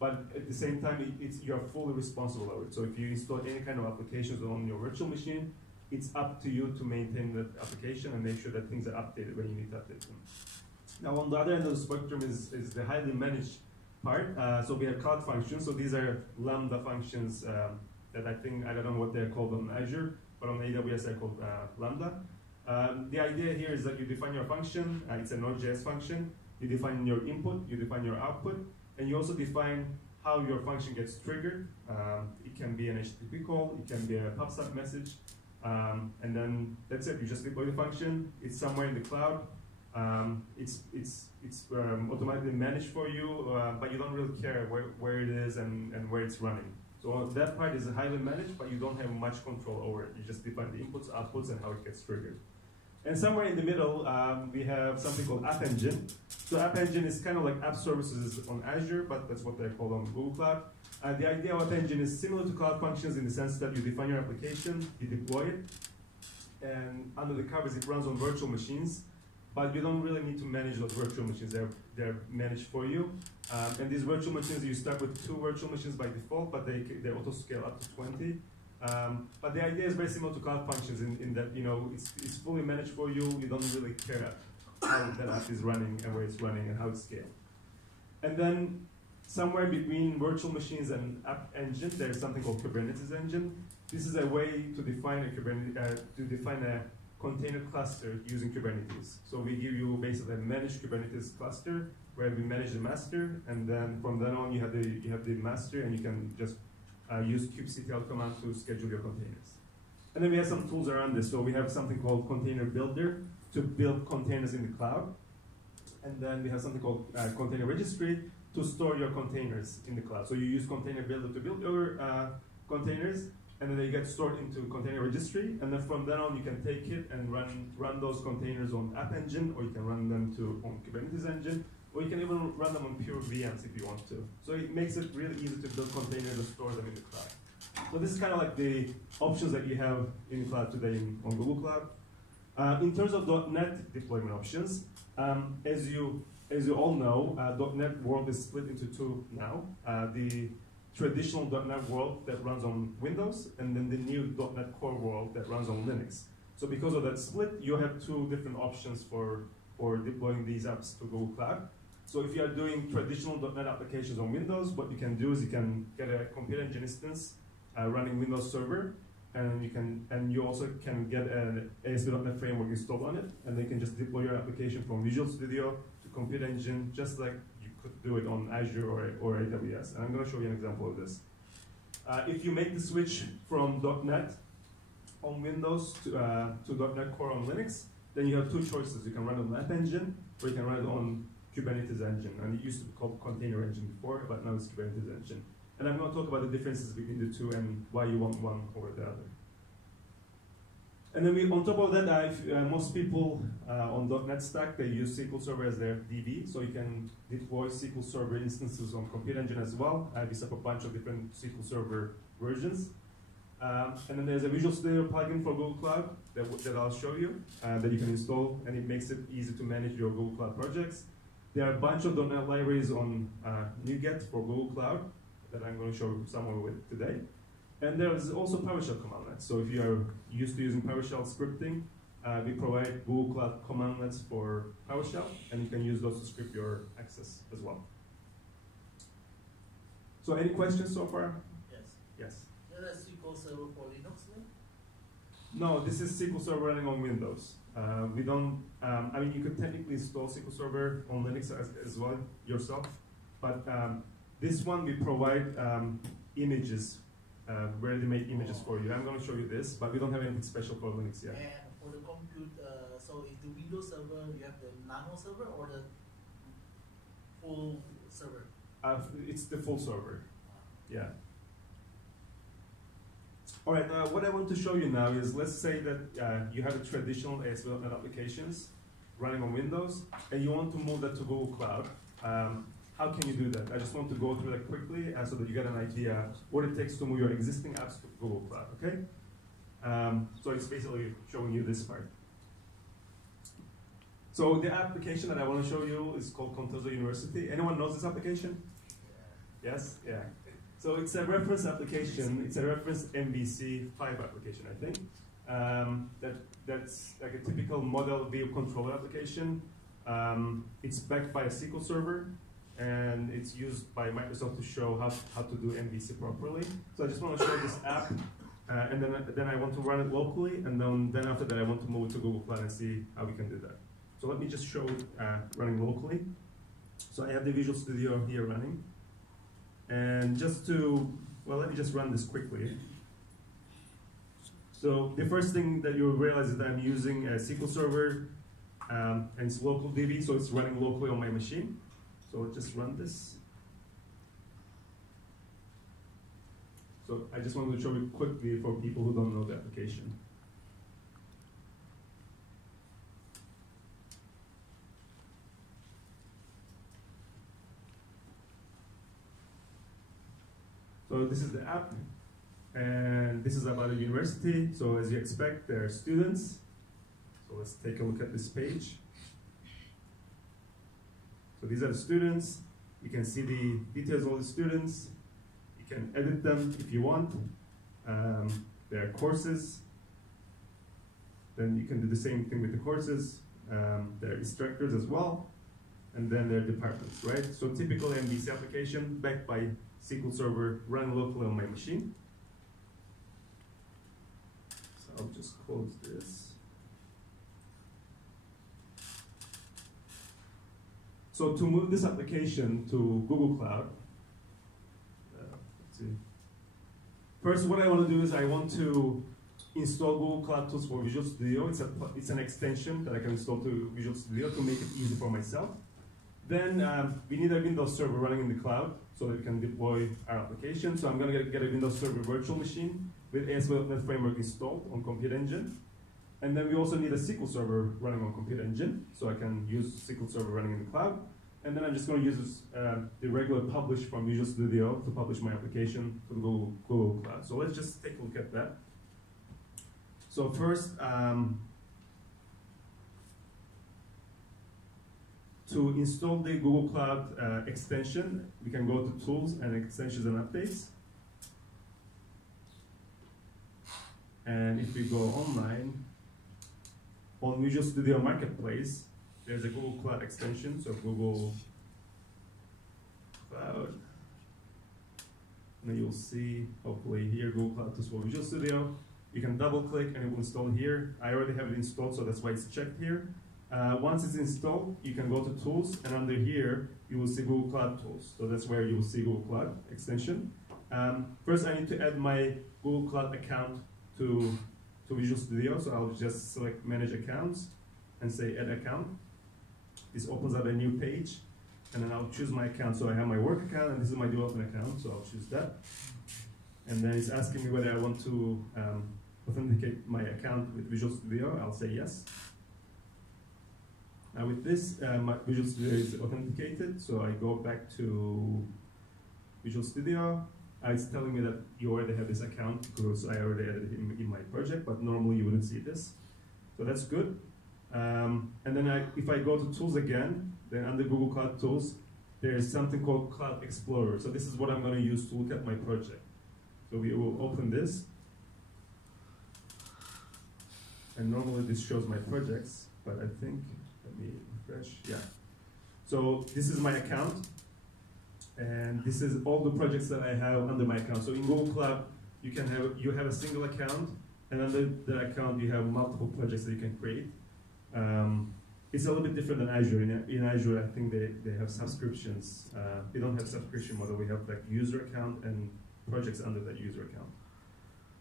But at the same time, you're fully responsible over it. So if you install any kind of applications on your virtual machine, it's up to you to maintain that application and make sure that things are updated when you need to update them. Now, on the other end of the spectrum is the highly managed part. So we have Cloud Functions. So these are Lambda functions that I don't know what they're called on Azure, but on AWS they're called Lambda. The idea here is that you define your function. It's a Node.js function. You define your input, you define your output, and you also define how your function gets triggered. It can be an HTTP call, it can be a PubSub message, and then that's it. You just deploy the function. It's somewhere in the cloud. It's automatically managed for you, but you don't really care where it is and where it's running. So that part is highly managed, but you don't have much control over it. You just define the inputs, outputs, and how it gets triggered. And somewhere in the middle, we have something called App Engine. So App Engine is kind of like app services on Azure, but that's what they're called on Google Cloud. The idea of App Engine is similar to Cloud Functions in the sense that you define your application, you deploy it, and under the covers it runs on virtual machines, but you don't really need to manage those virtual machines. They're managed for you. And these virtual machines, you start with 2 virtual machines by default, but they auto scale up to 20. But the idea is very similar to Cloud Functions in that it's fully managed for you. You don't really care how that app is running and where it's running and how it's scaled. And then somewhere between virtual machines and App Engine, there's something called Kubernetes Engine. This is a way to define a container cluster using Kubernetes. So we give you basically a managed Kubernetes cluster where we manage the master, and then from then on you have the master, and you can just use kubectl command to schedule your containers. And then we have some tools around this. So we have something called Container Builder to build containers in the cloud. And then we have something called Container Registry to store your containers in the cloud. So you use Container Builder to build your containers, and then they get stored into Container Registry. And then from then on, you can take it and run those containers on App Engine, or you can run them on Kubernetes Engine, or you can even run them on pure VMs if you want to. So it makes it really easy to build containers and store them in the cloud. So this is kind of like the options that you have in the cloud today on Google Cloud. In terms of .NET deployment options, as you all know, .NET world is split into two now. The traditional .NET world that runs on Windows, and then the new .NET Core world that runs on Linux. So because of that split, you have two different options for deploying these apps to Google Cloud. So if you are doing traditional .NET applications on Windows, what you can do is you can get a Computer Engine instance running Windows Server, and you also can get an ASP.NET Framework installed on it, and they can just deploy your application from Visual Studio to Computer Engine, just like you could do it on Azure or AWS. And I'm going to show you an example of this. If you make the switch from .NET on Windows to .NET Core on Linux, then you have two choices. You can run it on App Engine, or you can run it on Kubernetes Engine. And it used to be called Container Engine before, but now it's Kubernetes Engine. And I'm going to talk about the differences between the two and why you want one over the other. And then on top of that, most people on .NET Stack, they use SQL Server as their DB, so you can deploy SQL Server instances on Computer Engine as well. We set up a bunch of different SQL Server versions. And then there's a Visual Studio plugin for Google Cloud that I'll show you, that you can install, and it makes it easy to manage your Google Cloud projects. There are a bunch of .NET libraries on NuGet for Google Cloud that I'm going to show someone with today. And there is also PowerShell commandlets. So if you are used to using PowerShell scripting, we provide Google Cloud commandlets for PowerShell, and you can use those to script your access as well. So any questions so far? Yes. Yes. Is that SQL Server for Linux then? No, this is SQL Server running on Windows. We don't, I mean, you could technically install SQL Server on Linux as well yourself, but this one we provide images, where they make images for you. I'm going to show you this, but we don't have anything special for Linux yet. And for the compute, so is the Windows server, you have the nano server or the full server? It's the full server, yeah. All right, what I want to show you now is, let's say that you have a traditional ASP.NET applications running on Windows, and you want to move that to Google Cloud. How can you do that? I just want to go through that quickly so that you get an idea what it takes to move your existing apps to Google Cloud, okay? So it's basically showing you this part. So the application that I want to show you is called Contoso University. Anyone knows this application? Yeah. Yes? Yeah. So it's a reference application. It's a reference MVC5 application, I think. That's like a typical model view controller application. It's backed by a SQL Server, and it's used by Microsoft to show how to do MVC properly. So I just want to show this app, and then I want to run it locally, and then after that I want to move it to Google Cloud and see how we can do that. So let me just show it running locally. So I have the Visual Studio here running. And just to, well, let me just run this quickly. So the first thing that you'll realize is that I'm using a SQL Server, and it's local DB, so it's running locally on my machine. So I'll just run this. So I just wanted to show you quickly for people who don't know the application. So this is the app, and this is about a university. So as you expect, there are students. So let's take a look at this page. So these are the students. You can see the details of all the students. You can edit them if you want. There are courses. Then you can do the same thing with the courses. There are instructors as well. And then there are departments, right? So typical MVC application backed by SQL Server running locally on my machine. I'll just close this. So to move this application to Google Cloud, let's see. First, what I want to do is I want to install Google Cloud Tools for Visual Studio. It's an extension that I can install to Visual Studio to make it easy for myself. Then we need a Windows server running in the cloud so that we can deploy our application. So I'm going to get a Windows Server virtual machine with ASP.NET Framework installed on Compute Engine. And then we also need a SQL Server running on Compute Engine, so I can use SQL Server running in the cloud. And then I'm just going to use the regular publish from Visual Studio to publish my application to the Google Cloud. So let's just take a look at that. So first, to install the Google Cloud extension, we can go to Tools and Extensions and Updates. And if we go online, on Visual Studio Marketplace, there's a Google Cloud extension, so Google Cloud. And you'll see, hopefully here, Google Cloud Tools for Visual Studio. You can double click and it will install here. I already have it installed, so that's why it's checked here. Once it's installed, you can go to Tools, and under here, you will see Google Cloud Tools. So that's where you will see Google Cloud extension. First, I need to add my Google Cloud account to Visual Studio. So I'll just select Manage Accounts and say Add Account. This opens up a new page, and then I'll choose my account. So I have my work account, and this is my development account, so I'll choose that. And then it's asking me whether I want to authenticate my account with Visual Studio. I'll say yes. Now with this, my Visual Studio is authenticated, so I go back to Visual Studio. It's telling me that you already have this account because I already added it in my project, but normally you wouldn't see this. So that's good. And then if I go to Tools again, then under Google Cloud Tools, there's something called Cloud Explorer. So this is what I'm going to use to look at my project. So we will open this. And normally this shows my projects, but I think, let me refresh, yeah. So this is my account, and this is all the projects that I have under my account. So in Google Cloud, you have a single account, and under the account you have multiple projects that you can create. It's a little bit different than Azure. In Azure, I think they have subscriptions. We don't have subscription model. We have like user account and projects under that user account.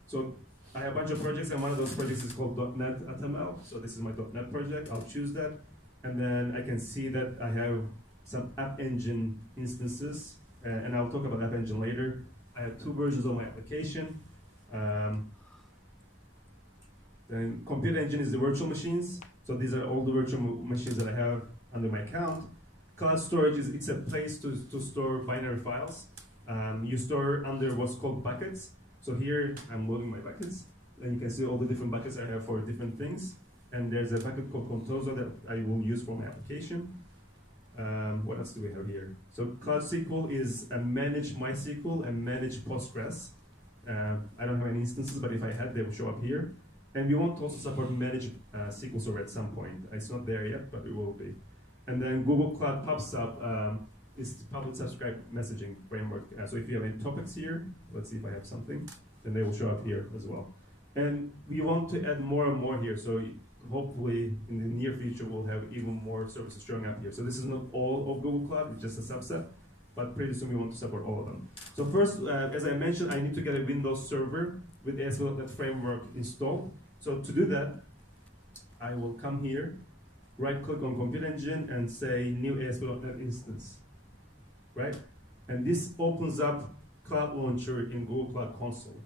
So I have a bunch of projects, and one of those projects is called .NET Atamel. So this is my .NET project. I'll choose that, and then I can see that I have some App Engine instances, and I'll talk about App Engine later. I have 2 versions of my application. Then Compute Engine is the virtual machines. So these are all the virtual machines that I have under my account. Cloud storage it's a place to store binary files. You store under what's called buckets. So here I'm loading my buckets, and you can see all the different buckets I have for different things. And there's a bucket called Contoso that I will use for my application. What else do we have here? So Cloud SQL is a manage MySQL and manage Postgres. I don't have any instances, but if I had, they would show up here. And we want to also support manage SQL Server at some point. It's not there yet, but it will be. And then Google Cloud PubSub is public subscribe messaging framework. So if you have any topics here, let's see if I have something, then they will show up here as well. And we want to add more and more here. So hopefully in the near future, we'll have even more services showing up here. So this is not all of Google Cloud, it's just a subset, but pretty soon we want to support all of them. So first, as I mentioned, I need to get a Windows server with ASP.NET Framework installed. So to do that, I will come here, right-click on Compute Engine, and say New ASP.NET Instance, right? And this opens up Cloud Launcher in Google Cloud Console.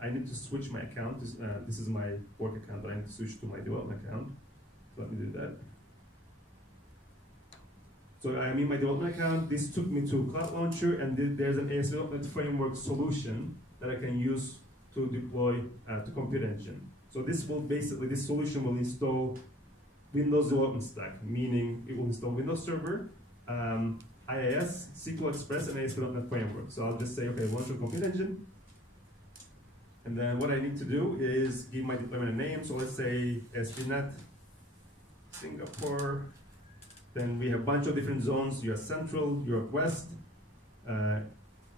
I need to switch my account. This is my work account, but I need to switch to my development account. So let me do that. So I'm in my development account. This took me to Cloud Launcher, and there's an ASP.NET Framework solution that I can use to deploy to Compute Engine. So this solution will install Windows development stack, meaning it will install Windows Server, IIS, SQL Express, and ASP.NET Framework. So I'll just say, okay, launch on Compute Engine. And then what I need to do is give my deployment a name. So let's say ASP.NET Singapore. Then we have a bunch of different zones: US Central, Europe West,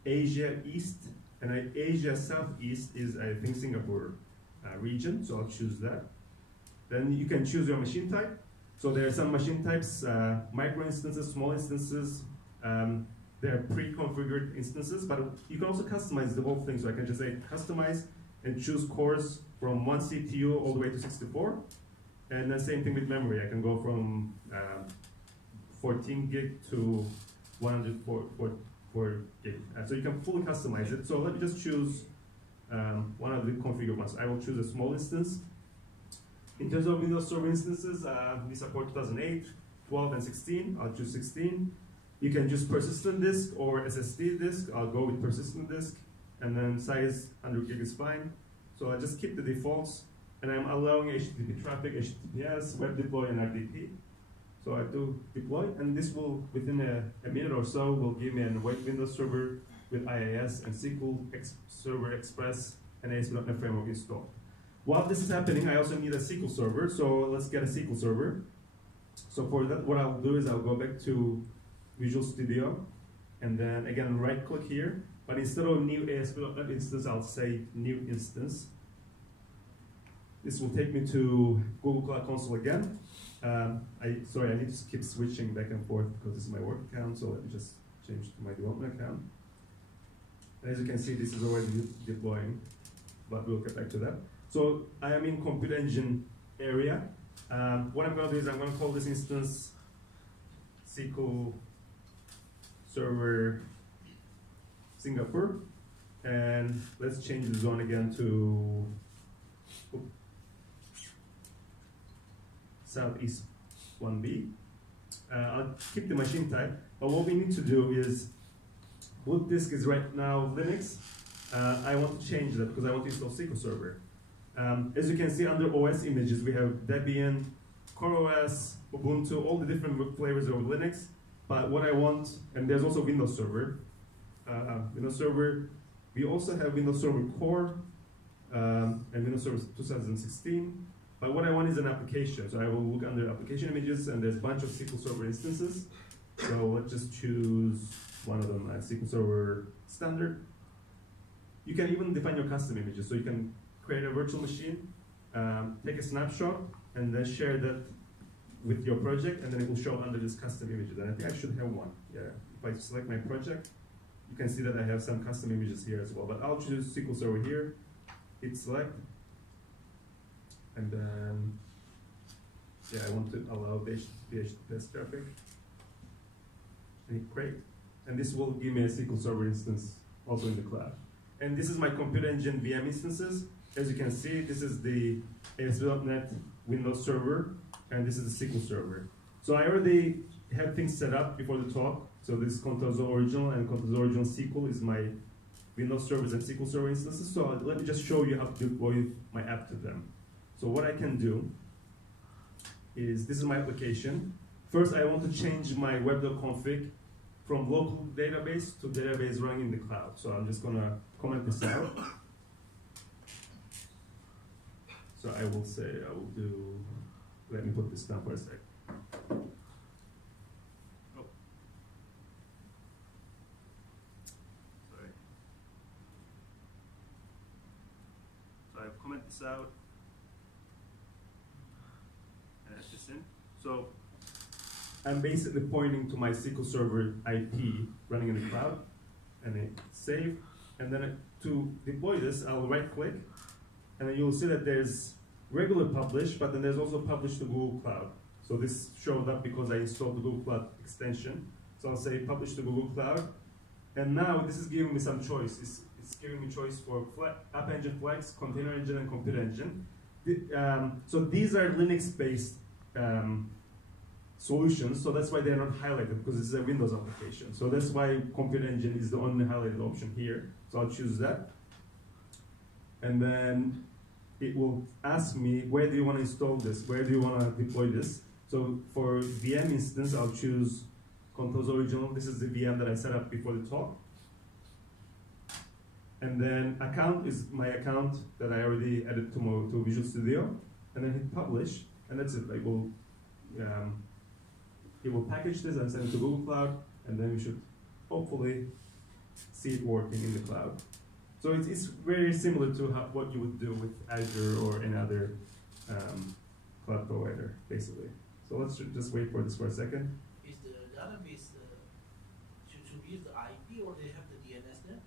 Asia East, and Asia Southeast is, I think, Singapore. region, so I'll choose that. Then you can choose your machine type. So there are some machine types, micro instances, small instances. They're pre-configured instances, but you can also customize the whole thing. So I can just say customize and choose cores from 1 CPU all the way to 64. And then same thing with memory. I can go from 14 gig to 104 gig. So you can fully customize it. So let me just choose one of the configured ones. I will choose a small instance. In terms of Windows Server instances, we support 2008, 12, and 16. I'll choose 16. You can choose persistent disk or SSD disk. I'll go with persistent disk. And then size 100 gig is fine. So I'll just keep the defaults. And I'm allowing HTTP traffic, HTTPS, web deploy, and RDP. So I do deploy, and this will, within a minute or so, will give me a Windows Server with IIS and SQL Server Express and ASP.NET Framework installed. While this is happening, I also need a SQL Server, so let's get a SQL Server. So for that, what I'll do is I'll go back to Visual Studio, and then again right-click here, but instead of new ASP.NET instance, I'll say new instance. This will take me to Google Cloud Console again. Sorry, I need to keep switching back and forth because this is my work account, so let me just change to my development account. As you can see, this is already deploying, but we'll get back to that. So I am in Compute Engine area. What I'm going to do is I'm going to call this instance SQL Server Singapore, and let's change the zone again to Southeast 1B. I'll keep the machine type, but what we need to do is, boot disk is right now Linux. I want to change that because I want to install SQL Server. As you can see under OS images, we have Debian, CoreOS, Ubuntu, all the different flavors of Linux. But what I want, and there's also Windows Server. Windows Server, we also have Windows Server Core and Windows Server 2016. But what I want is an application. So I will look under application images, and there's a bunch of SQL Server instances. So let's just choose one of them, SQL Server Standard. You can even define your custom images. So you can create a virtual machine, take a snapshot, and then share that with your project, and then it will show under this custom images. And I think I should have one. Yeah. If I select my project, you can see that I have some custom images here as well. But I'll choose SQL Server here, hit select, and then, yeah, I want to allow the HTTPS traffic. And hit create. And this will give me a SQL Server instance also in the cloud. And this is my Compute Engine VM instances. As you can see, this is the ASP.NET Windows Server, and this is the SQL Server. So I already have things set up before the talk. So this Contoso Original and Contoso Original SQL is my Windows servers and SQL Server instances. So let me just show you how to deploy my app to them. So what I can do is, this is my application. First, I want to change my web.config from local database to database running in the cloud. So I'm just gonna comment this out. So I will say, I will do, let me put this down for a sec. Oh. Sorry. So I've commented this out. And add this in. So I'm basically pointing to my SQL Server IP running in the cloud, and then save. And then to deploy this, I'll right click, and then you'll see that there's regular publish, but then there's also publish to Google Cloud. So this showed up because I installed the Google Cloud extension. So I'll say publish to Google Cloud. And now this is giving me some choice. It's giving me choice for App Engine Flex, Container Engine, and Compute Engine. So these are Linux-based solutions, so that's why they're not highlighted, because this is a Windows application. So that's why Compute Engine is the only highlighted option here. So I'll choose that. And then it will ask me, where do you want to install this? Where do you want to deploy this? So for VM instance, I'll choose Contoso Original. This is the VM that I set up before the talk. And then account is my account that I already added to Visual Studio. And then hit publish, and that's it. It will package this and send it to Google Cloud, and then we should hopefully see it working in the cloud. So it's very similar to what you would do with Azure or any other cloud provider, basically. So let's just wait for this for a second. Is the database should we use the IP or they have the DNS there?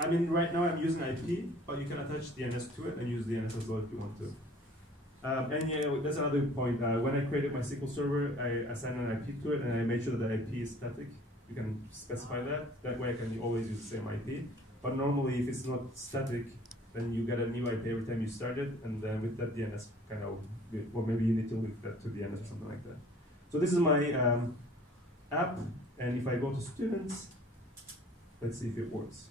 I mean, right now I'm using IP, but you can attach DNS to it and use DNS as well if you want to. And yeah, that's another point. When I created my SQL server, I assigned an IP to it, and I made sure that the IP is static. You can specify that. That way I can always use the same IP. But normally, if it's not static, then you get a new IP every time you start it, and then with that DNS kind of, or maybe you need to link that to DNS or something like that. So this is my app, and if I go to students, let's see if it works.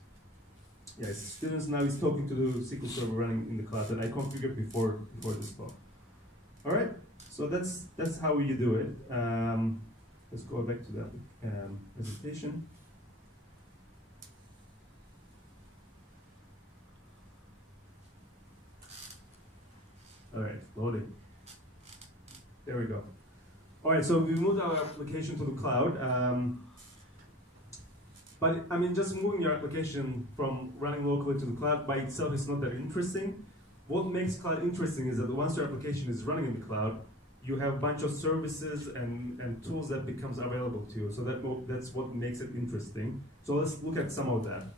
Yes, students now is talking to the SQL server running in the cloud that I configured before this talk. All right, so that's how you do it. Let's go back to that presentation. All right, loading. There we go. All right, so we moved our application to the cloud. But I mean, just moving your application from running locally to the cloud by itself is not that interesting. What makes cloud interesting is that once your application is running in the cloud, you have a bunch of services and tools that becomes available to you. So that's what makes it interesting. So let's look at some of that.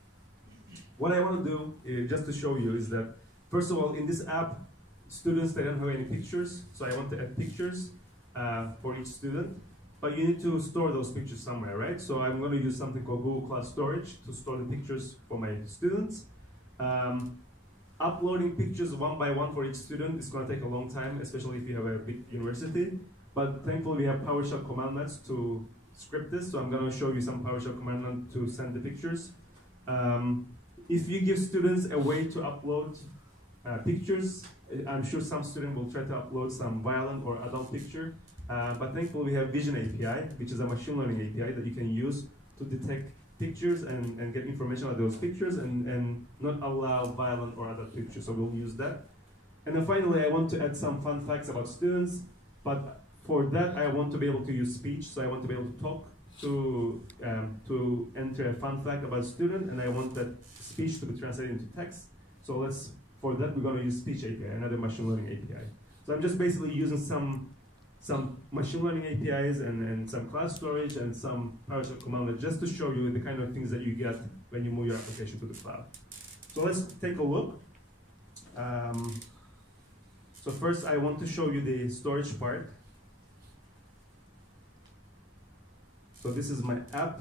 What I want to do, just to show you, is that, first of all, in this app, students, they don't have any pictures. So I want to add pictures for each student. But you need to store those pictures somewhere, right? So I'm going to use something called Google Cloud Storage to store the pictures for my students. Uploading pictures one by one for each student is going to take a long time, especially if you have a big university. But thankfully, we have PowerShell commandlets to script this. So I'm going to show you some PowerShell commandlet to send the pictures. If you give students a way to upload pictures, I'm sure some student will try to upload some violent or adult picture. But thankfully, we have Vision API, which is a machine learning API that you can use to detect pictures and get information about those pictures and not allow violent or other pictures. So we'll use that. And then finally, I want to add some fun facts about students. But for that, I want to be able to use speech. So I want to be able to talk to enter a fun fact about a student. And I want that speech to be translated into text. So for that, we're going to use Speech API, another machine learning API. So I'm just basically using some machine learning APIs and some cloud storage and some PowerShell commandlet just to show you the kind of things that you get when you move your application to the cloud. So let's take a look. So first, I want to show you the storage part. So this is my app.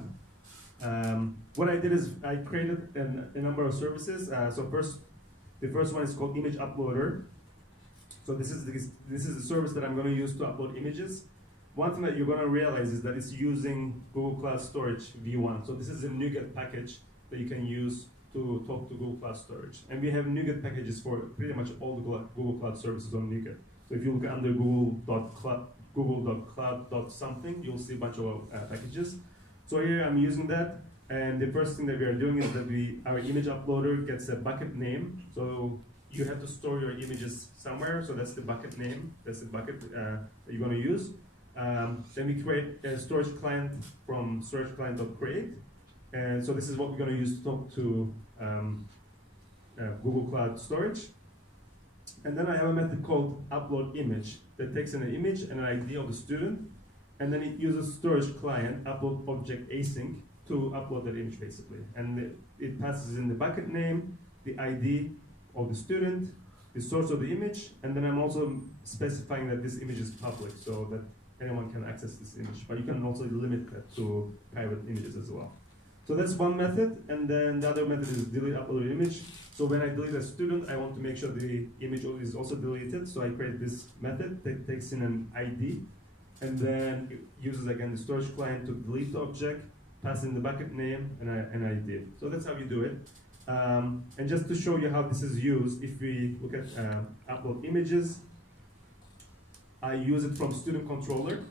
What I did is I created a number of services. The first one is called Image Uploader. So this is the service that I'm going to use to upload images. One thing that you're going to realize is that it's using Google Cloud Storage v1. So this is a NuGet package that you can use to talk to Google Cloud Storage. And we have NuGet packages for pretty much all the Google Cloud services on NuGet. So if you look under google.cloud.something, you'll see a bunch of packages. So here I'm using that. And the first thing that we are doing is that our image uploader gets a bucket name. So you have to store your images somewhere. So that's the bucket name. That's the bucket that you're going to use. Then we create a storage client from storageclient.create. And so this is what we're going to use to talk to Google Cloud Storage. And then I have a method called upload image that takes in an image and an ID of the student. And then it uses storage client, upload object async, to upload that image basically. And it passes in the bucket name, the ID of the student, the source of the image, and then I'm also specifying that this image is public so that anyone can access this image. But you can also limit that to private images as well. So that's one method, and then the other method is delete uploaded image. So when I delete a student, I want to make sure the image is also deleted. So I create this method that takes in an ID, and then it uses again the storage client to delete the object, pass in the bucket name and an ID. So that's how you do it. And just to show you how this is used, if we look at upload images, I use it from student controller.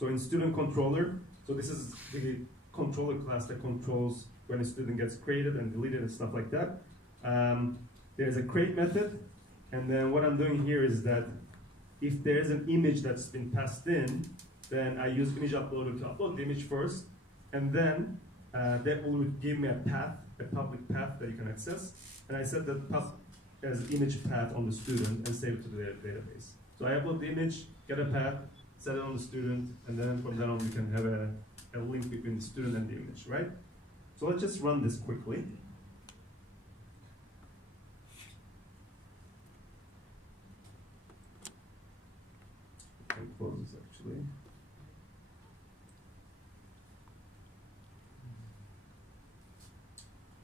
So in student controller, so this is the controller class that controls when a student gets created and deleted and stuff like that. There's a create method, and then what I'm doing here is that if there's an image that's been passed in, then I use image uploader to upload the image first, and then that will give me a path, a public path that you can access. And I set that path as image path on the student and save it to the database. So I upload the image, get a path, set it on the student, and then from then on we can have a link between the student and the image, right? So let's just run this quickly. I can close this actually.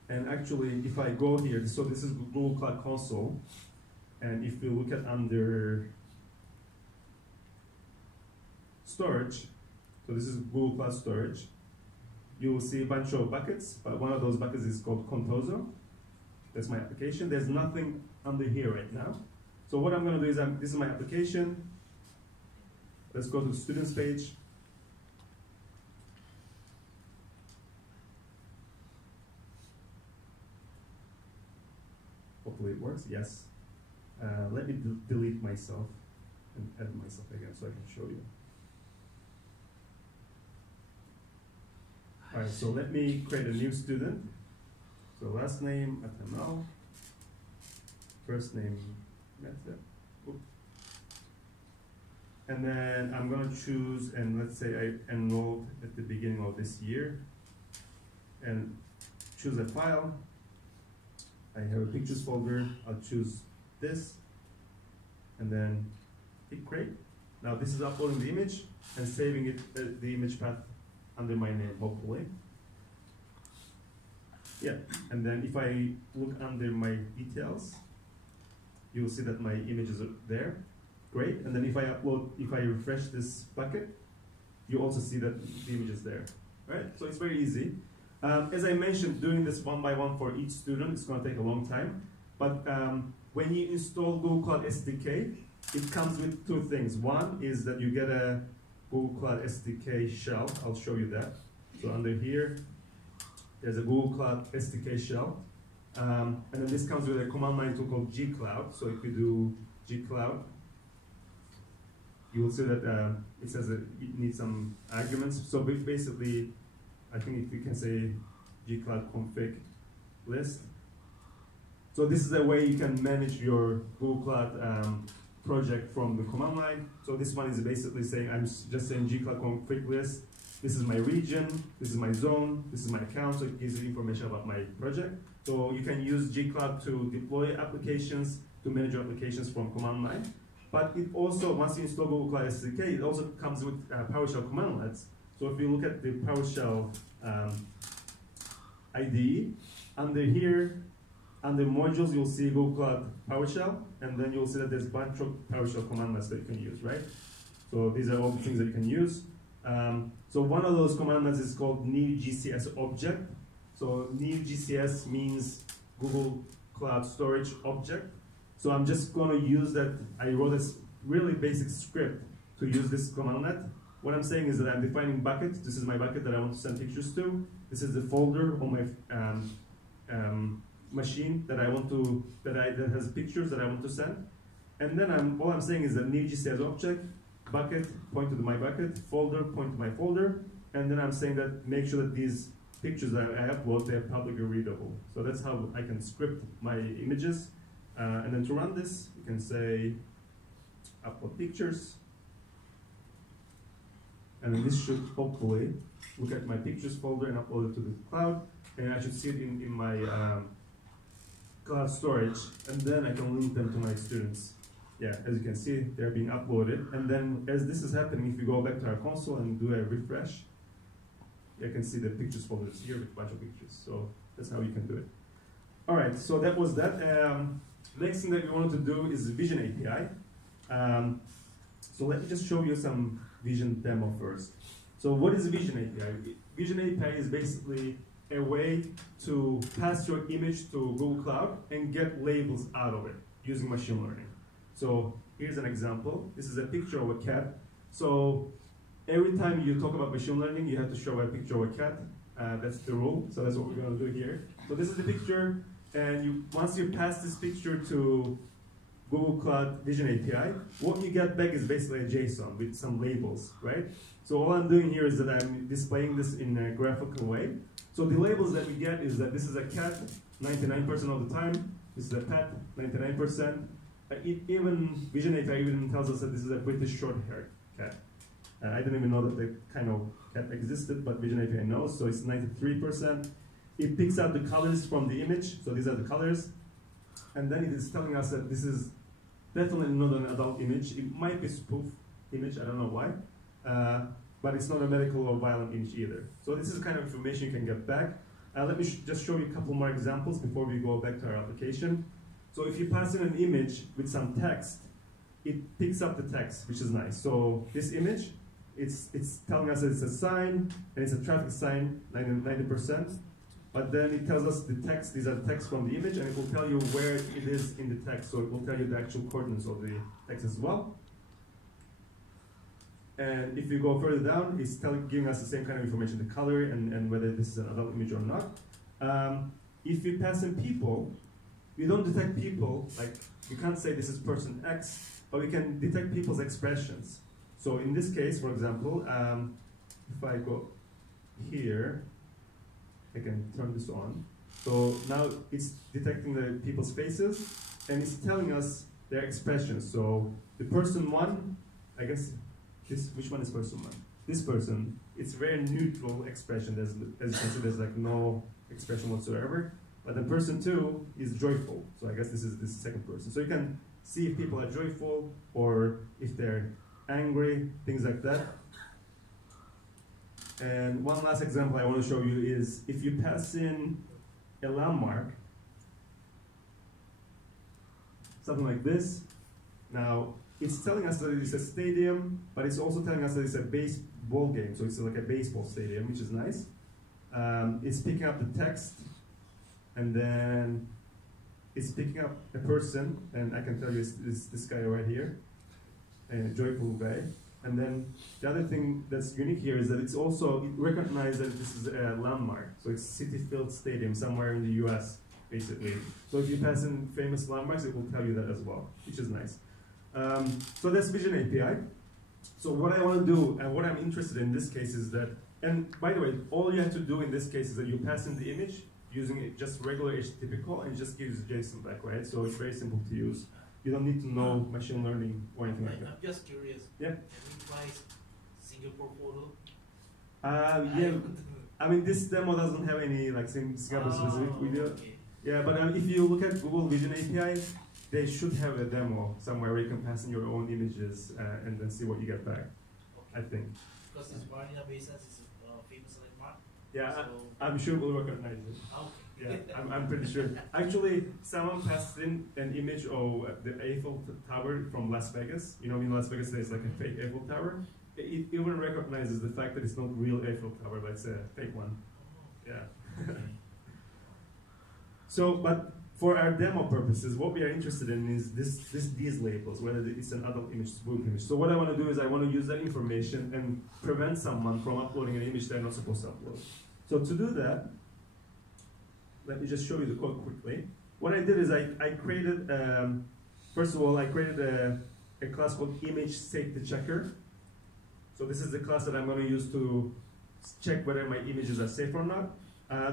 And actually, if I go here, so this is Google Cloud Console, and if you look at under storage, so this is Google Cloud Storage, you will see a bunch of buckets, but one of those buckets is called Contoso. That's my application. There's nothing under here right now. So what I'm going to do is, this is my application. Let's go to the students page. Hopefully it works, yes. Let me delete myself and add myself again so I can show you. All right, so let me create a new student. So last name, Atamel. First name, Mete. And then I'm going to choose, and let's say I enrolled at the beginning of this year, and choose a file. I have a pictures folder. I'll choose this, and then hit create. Now this is uploading the image and saving it, the image path under my name, hopefully. Yeah, and then if I look under my details, you will see that my images are there. Great, and then if I refresh this bucket, you also see that the image is there. Right, so it's very easy. As I mentioned, doing this one by one for each student is going to take a long time. But when you install Google Cloud SDK, it comes with two things. One is that you get a Google Cloud SDK shell. I'll show you that. So under here, there's a Google Cloud SDK shell. And then this comes with a command line tool called gcloud. So if you do gcloud, you will see that it says that it needs some arguments. So basically, I think if you can say gcloud config list. So this is a way you can manage your Google Cloud project from the command line. So this one is basically saying, I'm just saying gcloud config list. This is my region, this is my zone, this is my account, so it gives you information about my project. So you can use gcloud to deploy applications, to manage your applications from command line. But it also, once you install Google Cloud SDK, it also comes with PowerShell commandlets. So if you look at the PowerShell IDE, under here, under modules, you'll see Google Cloud PowerShell, and then you'll see that there's a bunch of PowerShell commandlets that you can use, right? So these are all the things that you can use. So one of those commandlets is called new GCS object. So new GCS means Google Cloud Storage Object. So I'm just going to use that. I wrote this really basic script to use this commandlet. What I'm saying is that I'm defining buckets. This is my bucket that I want to send pictures to. This is the folder on my machine that I want to that has pictures that I want to send. And then all I'm saying is that new GCS object, bucket, point to my bucket, folder, point to my folder, and then I'm saying that make sure that these pictures that I upload, they're publicly readable. So that's how I can script my images. And then to run this, you can say upload pictures. And then this should hopefully look at my pictures folder and upload it to the cloud. And I should see it in my cloud storage. And then I can link them to my students. Yeah, as you can see, they're being uploaded. And then as this is happening, if you go back to our console and do a refresh, you can see the pictures folder is here with a bunch of pictures. So that's how you can do it. All right, so that was that. Next thing that we wanted to do is Vision API. So let me just show you some Vision demo first. So what is Vision API? Vision API is basically a way to pass your image to Google Cloud and get labels out of it using machine learning. So here's an example. This is a picture of a cat. So every time you talk about machine learning, you have to show a picture of a cat. That's the rule. So that's what we're going to do here. So this is the picture. And once you pass this picture to Google Cloud Vision API, what you get back is basically a JSON with some labels, right? So all I'm doing here is that I'm displaying this in a graphical way. So So the labels that we get is that this is a cat 99% of the time, this is a pet 99%. Even Vision API even tells us that this is a British short-haired cat. I didn't even know that the kind of cat existed, but Vision API knows, so it's 93%. It picks out the colors from the image, so these are the colors. And then it is telling us that this is definitely not an adult image. It might be a spoof image, I don't know why. But it's not a medical or violent image either. So this is the kind of information you can get back. Let me just show you a couple more examples before we go back to our application. So if you pass in an image with some text, it picks up the text, which is nice. So this image, it's telling us that it's a sign, and it's a traffic sign, 90%. But then it tells us the text, these are the text from the image, and it will tell you where it is in the text. So it will tell you the actual coordinates of the text as well. And if you go further down, it's giving us the same kind of information, the color and whether this is an adult image or not. If you pass in people, we don't detect people, like you can't say this is person X, but we can detect people's expressions. So in this case, for example, if I go here, I can turn this on. So now it's detecting the people's faces, and it's telling us their expressions. So the person one, I guess, which one is person one? This person, it's very neutral expression. As you can see, there's like no expression whatsoever. But the person two is joyful. So I guess this is this second person. So you can see if people are joyful or if they're angry, things like that. And one last example I want to show you is if you pass in a landmark, something like this. Now, it's telling us that it's a stadium, but it's also telling us that it's a baseball game. So it's like a baseball stadium, which is nice. It's picking up the text, and then it's picking up a person, and I can tell you it's this guy right here, a joyful guy. And then the other thing that's unique here is that it recognizes that this is a landmark. So it's Citi Field Stadium somewhere in the US, basically. So if you pass in famous landmarks, it will tell you that as well, which is nice. So that's Vision API. So what I want to do, and what I'm interested in this case is that, and by the way, all you have to do in this case is that you pass in the image using just regular HTTP call, and it just gives JSON back, right? So it's very simple to use. You don't need to know machine learning or anything like that. I'm just curious. Yeah. Can we try Singapore photo? Yeah. I mean, this demo doesn't have any like Singapore specific video. Okay. Yeah, but if you look at Google Vision API, they should have a demo somewhere where you can pass in your own images and then see what you get back. Okay. I think. Because it's Marina Bay Sands is a famous landmark. Yeah, so I'm sure we'll recognize it. Okay. Yeah, I'm pretty sure. Actually, someone passed in an image of the Eiffel Tower from Las Vegas. You know, in Las Vegas there's like a fake Eiffel Tower. It even recognizes the fact that it's not real Eiffel Tower, but it's a fake one. Yeah. So, but for our demo purposes, what we are interested in is these labels, whether it's an adult image, spoof image. So what I want to do is I want to use that information and prevent someone from uploading an image they're not supposed to upload. So to do that, let me just show you the code quickly. What I did is I created, first of all, I created a class called image safety checker. So this is the class that I'm going to use to check whether my images are safe or not.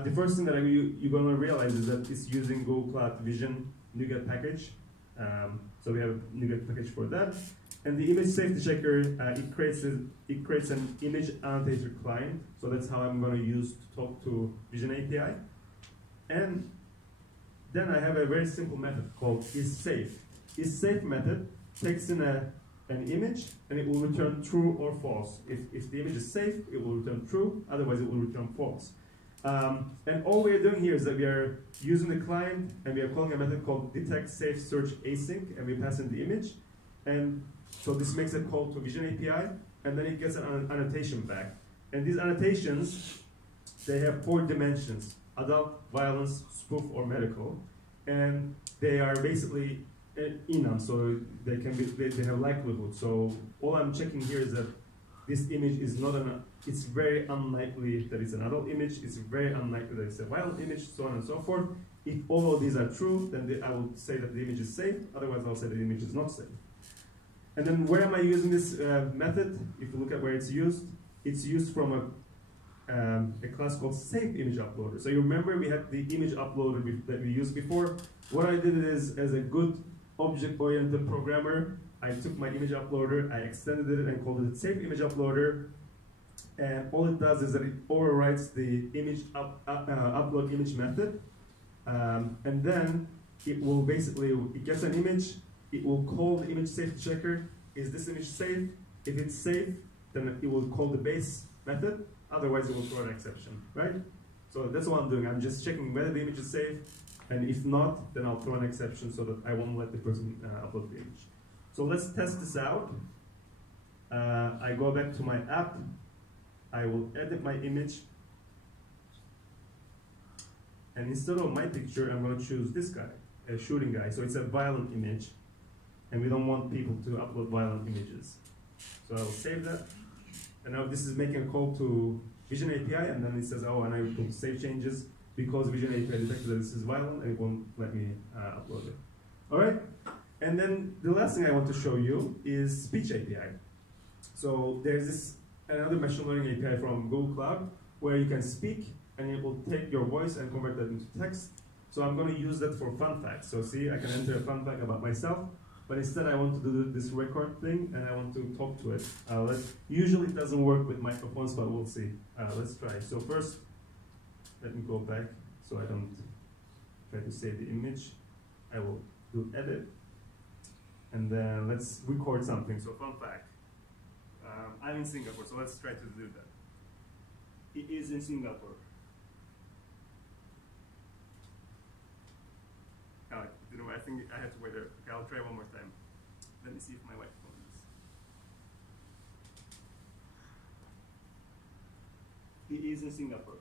The first thing that you're going to realize is that it's using Google Cloud Vision NuGet package. So we have a NuGet package for that. And the image safety checker, it creates an image annotator client. So that's how I'm going to use to talk to Vision API. And then I have a very simple method called isSafe. isSafe method takes in an image and it will return true or false. If the image is safe, it will return true, otherwise it will return false. And all we are doing here is that we are using the client and we are calling a method called detect safe search async, and we pass in the image. And so this makes a call to Vision API, and then it gets an annotation back. And these annotations, they have 4 dimensions: adult, violence, spoof, or medical. And they are basically enum, so they have likelihood. So all I'm checking here is that this image is not it's very unlikely that it's an adult image, it's very unlikely that it's a violent image, so on and so forth. If all of these are true, then I will say that the image is safe, otherwise I'll say that the image is not safe. And then where am I using this method? If you look at where it's used from a class called SafeImageUploader. So you remember we had the image uploader that we used before. What I did is, as a good object-oriented programmer, I took my image uploader, I extended it and called it SafeImageUploader. And all it does is that it overrides the image upload image method. And then it will basically, it gets an image, it will call the image safety checker. Is this image safe? If it's safe, then it will call the base method. Otherwise, it will throw an exception, right? So that's what I'm doing. I'm just checking whether the image is safe. And if not, then I'll throw an exception so that I won't let the person upload the image. So let's test this out. I go back to my app. I will edit my image. And instead of my picture, I'm going to choose this guy, a shooting guy. So it's a violent image. And we don't want people to upload violent images. So I will save that. And now this is making a call to Vision API. And then it says, oh, and I will save changes because Vision API detected that this is violent and it won't let me upload it. All right? And then the last thing I want to show you is Speech API. So there's another machine learning API from Google Cloud where you can speak and it will take your voice and convert that into text. So I'm going to use that for fun facts. So see, I can enter a fun fact about myself, but instead I want to do this record thing and I want to talk to it. Usually it doesn't work with microphones, but we'll see. Let's try. So first, let me go back so I don't try to save the image. I will do edit. And then let's record something. So fun fact. I'm in Singapore, so let's try to do that. He is in Singapore. Oh, you know, I think I have to wait there. Okay, I'll try one more time. Let me see if my microphone is. He is in Singapore.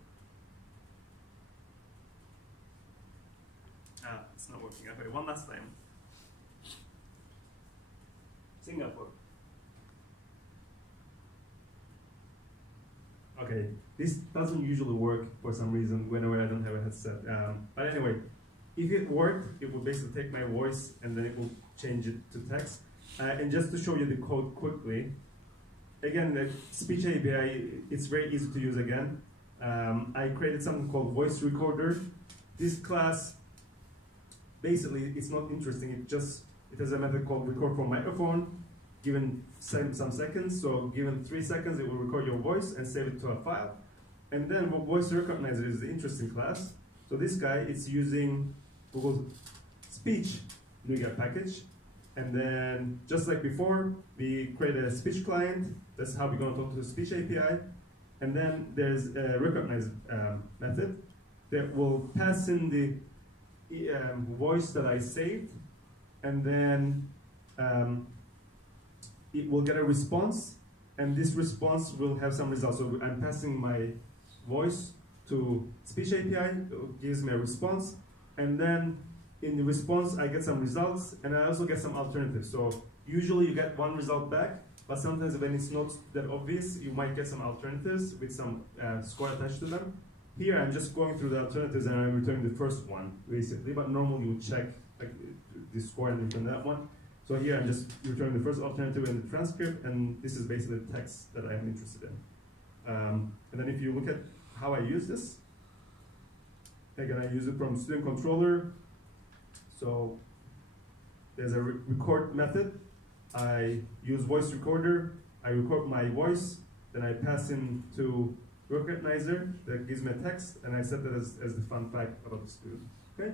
It's not working. Okay, one last time. Singapore. Okay, this doesn't usually work for some reason whenever I don't have a headset. But anyway, if it worked, it would basically take my voice and then it will change it to text. And just to show you the code quickly, again, the Speech API, it's very easy to use again. I created something called Voice Recorder. This class, basically, it's not interesting. It has a method called record from microphone, given some seconds. So given 3 seconds, it will record your voice and save it to a file. And then Voice Recognizer is the interesting class. So this guy, it's using Google Speech NuGet package. And then, just like before, we create a speech client. That's how we're going to talk to the Speech API. And then there's a recognize method that will pass in the voice that I saved. And then it will get a response. And this response will have some results. So I'm passing my voice to Speech API. It gives me a response. And then in the response, I get some results, and I also get some alternatives. So usually you get one result back, but sometimes when it's not that obvious, you might get some alternatives with some score attached to them. Here, I'm just going through the alternatives, and I'm returning the first one, basically. But normally you would check like, the score and return that one. So here, I'm just returning the first alternative in the transcript, and this is basically the text that I'm interested in. And then if you look at how I use this, again, I use it from student controller. So there's a record method. I use voice recorder. I record my voice. Then I pass into recognizer that gives me a text, and I set that as the fun fact about the student. Okay?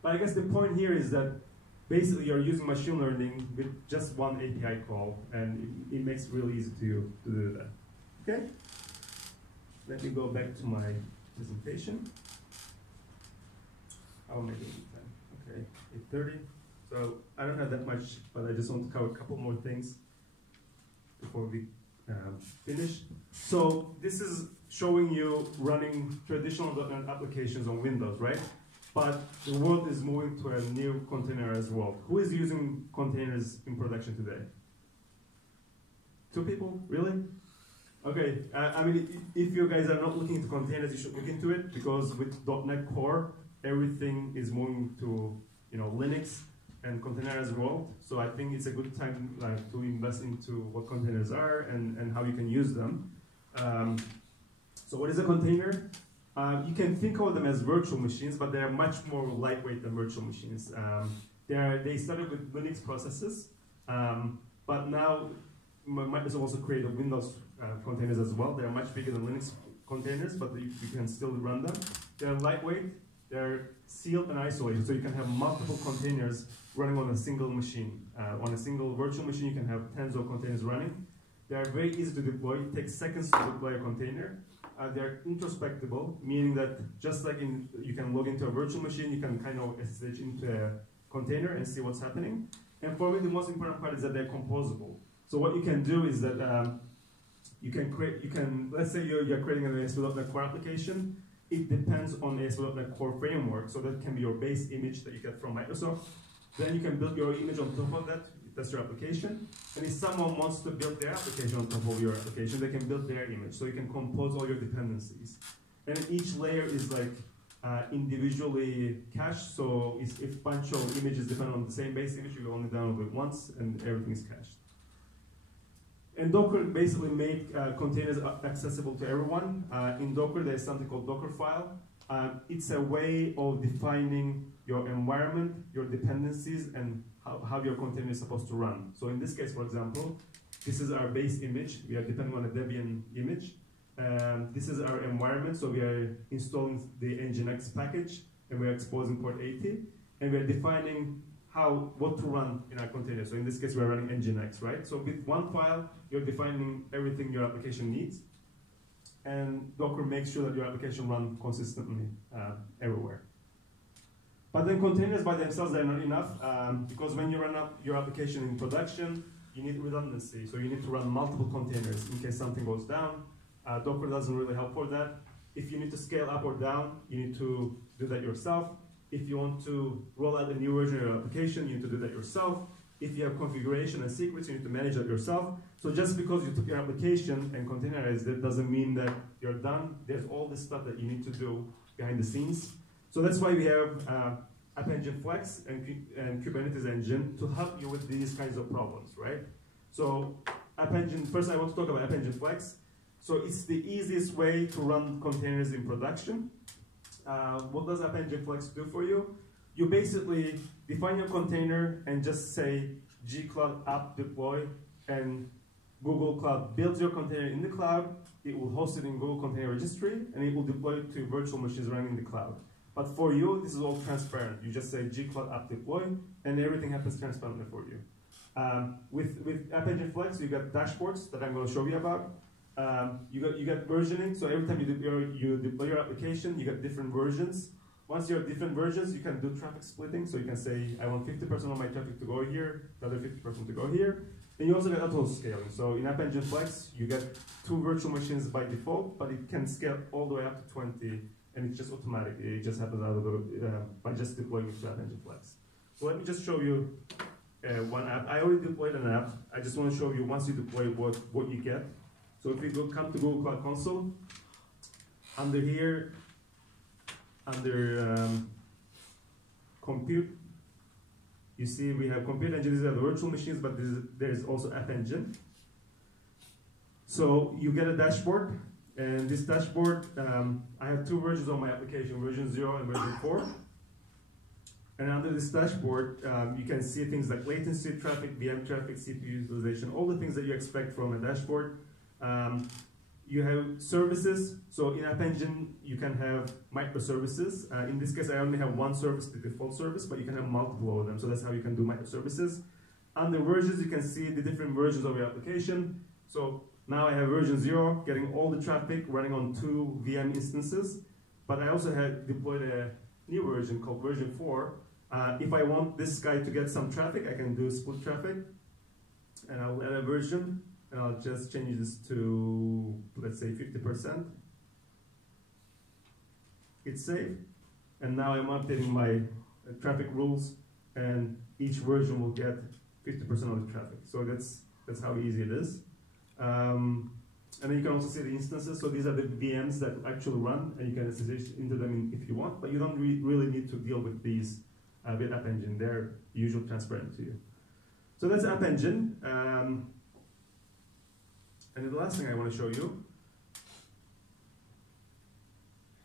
But I guess the point here is that basically you're using machine learning with just one API call, and it makes it really easy to do that. Okay? Let me go back to my presentation. I'll make it in time. Okay, 8:30. So I don't have that much, but I just want to cover a couple more things before we finish. So this is showing you running traditional .NET applications on Windows, right? But the world is moving to a new containerized world. Who is using containers in production today? 2 people? Really? Okay, I mean, if you guys are not looking into containers, you should look into it, because with .NET Core, everything is moving to Linux and containerized world. So I think it's a good time to invest into what containers are and how you can use them. So what is a container? You can think of them as virtual machines, but they are much more lightweight than virtual machines. They started with Linux processes, but now Microsoft also created Windows containers as well. They're much bigger than Linux containers, but you can still run them. They're lightweight, they're sealed and isolated, so you can have multiple containers running on a single machine. On a single virtual machine, you can have tens of containers running. They are very easy to deploy. It takes seconds to deploy a container. They're introspectable, meaning that just like you can log into a virtual machine, you can kind of SSH into a container and see what's happening. And for me, the most important part is that they're composable. So what you can do is that let's say you're creating an ASP.NET Core application. It depends on the ASP.NET Core framework, so that can be your base image that you get from Microsoft. Then you can build your image on top of that. That's your application. And if someone wants to build their application on top of your application, they can build their image. So you can compose all your dependencies. And each layer is like individually cached. So if a bunch of images depend on the same base image, you only download it once, and everything is cached. And Docker basically made containers accessible to everyone. In Docker, there's something called Dockerfile. It's a way of defining your environment, your dependencies, and how your container is supposed to run. So in this case, for example, this is our base image. We are depending on a Debian image. This is our environment, so we are installing the Nginx package, and we are exposing port 80, and we are defining what to run in our container. So in this case, we're running Nginx, right? So with one file, you're defining everything your application needs, and Docker makes sure that your application runs consistently everywhere. But then containers by themselves are not enough, because when you run up your application in production, you need redundancy. So you need to run multiple containers in case something goes down. Docker doesn't really help for that. If you need to scale up or down, you need to do that yourself. If you want to roll out a new version of your application, you need to do that yourself. If you have configuration and secrets, you need to manage that yourself. So just because you took your application and containerized it doesn't mean that you're done. There's all this stuff that you need to do behind the scenes. So that's why we have App Engine Flex and Kubernetes Engine to help you with these kinds of problems, right? So App Engine, first I want to talk about App Engine Flex. So it's the easiest way to run containers in production. What does App Engine Flex do for you? You basically define your container and just say gcloud app deploy, and Google Cloud builds your container in the cloud. It will host it in Google Container Registry, and it will deploy it to virtual machines running in the cloud. But for you, this is all transparent. You just say gcloud app deploy, and everything happens transparently for you. With App Engine Flex, you got dashboards that I'm going to show you about. You got versioning, so every time you deploy your application, you get different versions. Once you have different versions, you can do traffic splitting, so you can say, I want 50% of my traffic to go here, the other 50% to go here. And you also get auto scaling. So in App Engine Flex, you get 2 virtual machines by default, but it can scale all the way up to 20, and it's just automatic. It just happens out of by just deploying it to App Engine Flex. So let me just show you one app. I already deployed an app. I just want to show you once you deploy what you get. So if we come to Google Cloud Console, under here, under compute, you see we have compute engine. These are the virtual machines, but there is also App Engine. So you get a dashboard, and this dashboard, I have 2 versions of my application, version 0 and version 4. And under this dashboard, you can see things like latency, traffic, VM traffic, CPU utilization, all the things that you expect from a dashboard. You have services. So in App Engine, you can have microservices. In this case, I only have one service, the default service, but you can have multiple of them. So that's how you can do microservices. Under versions, you can see the different versions of your application. So now I have version 0, getting all the traffic running on 2 VM instances. But I also had deployed a new version called version 4. If I want this guy to get some traffic, I can do split traffic. And I'll add a version. And I'll just change this to, let's say, 50%. It's saved. And now I'm updating my traffic rules, and each version will get 50% of the traffic. So that's how easy it is. And then you can also see the instances. So these are the VMs that actually run, and you can SSH into them if you want, but you don't really need to deal with these with App Engine. They're usually transparent to you. So that's App Engine. And the last thing I want to show you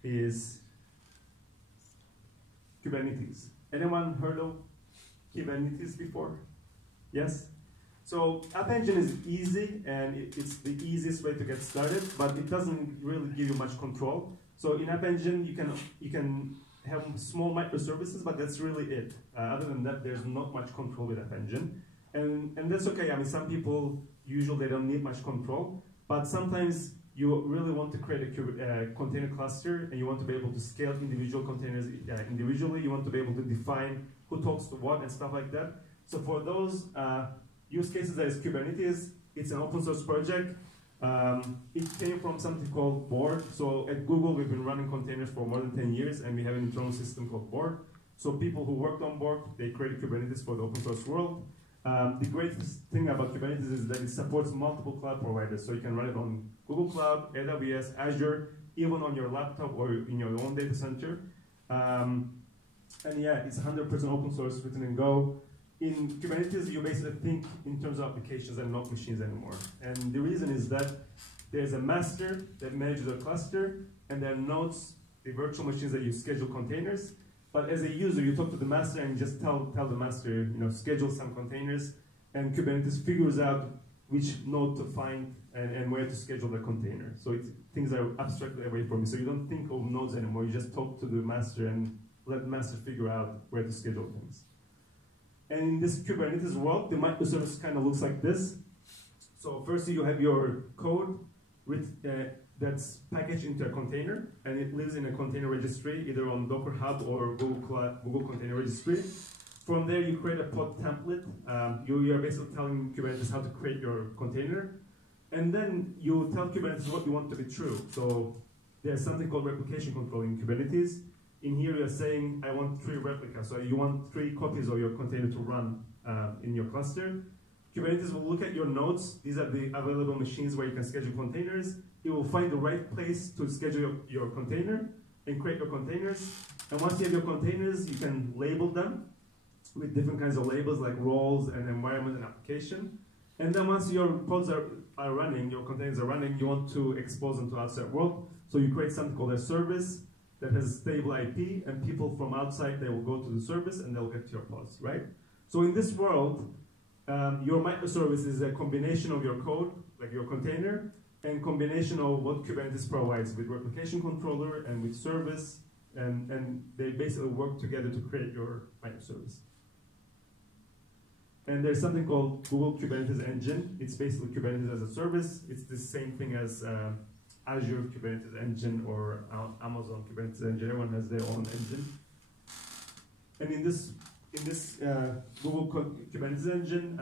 is Kubernetes. Anyone heard of Kubernetes before? Yes? So App Engine is easy, and it's the easiest way to get started, but it doesn't really give you much control. So in App Engine, you can have small microservices, but that's really it. Other than that, there's not much control with App Engine. And that's okay. I mean, some people, usually they don't need much control, but sometimes you really want to create a container cluster, and you want to be able to scale individual containers individually. You want to be able to define who talks to what and stuff like that. So for those use cases, there is Kubernetes. It's an open source project. It came from something called Borg. So at Google, we've been running containers for more than 10 years, and we have an internal system called Borg. So people who worked on Borg, they created Kubernetes for the open source world. The greatest thing about Kubernetes is that it supports multiple cloud providers. So you can run it on Google Cloud, AWS, Azure, even on your laptop or in your own data center. And yeah, it's 100% open source, written in Go. In Kubernetes, you basically think in terms of applications and not machines anymore. And the reason is that there's a master that manages a cluster, and there are nodes, the virtual machines that you schedule containers. But as a user, you talk to the master and just tell the master, schedule some containers, and Kubernetes figures out which node to find and where to schedule the container. So things are abstracted away from you. So you don't think of nodes anymore. You just talk to the master and let the master figure out where to schedule things. And in this Kubernetes world, the microservice kind of looks like this. So firstly, you have your code that's packaged into a container, and it lives in a container registry, either on Docker Hub or Google Container Registry. From there, you create a pod template. You are basically telling Kubernetes how to create your container. And then you tell Kubernetes what you want to be true. So there's something called replication control in Kubernetes. In here, you're saying, I want 3 replicas. So you want 3 copies of your container to run in your cluster. Kubernetes will look at your nodes. These are the available machines where you can schedule containers. It will find the right place to schedule your container and create your containers. And once you have your containers, you can label them with different kinds of labels like roles and environment and application. And then once your pods are running, your containers are running, you want to expose them to outside world. So you create something called a service that has a stable IP, and people from outside, they will go to the service and they'll get to your pods, right? So in this world, your microservice is a combination of your code, like your container, and combination of what Kubernetes provides with replication controller and with service, and they basically work together to create your microservice. And there's something called Google Kubernetes Engine. It's basically Kubernetes as a service. It's the same thing as Azure Kubernetes Engine or Amazon Kubernetes Engine. Everyone has their own engine. And in this Google Kubernetes Engine,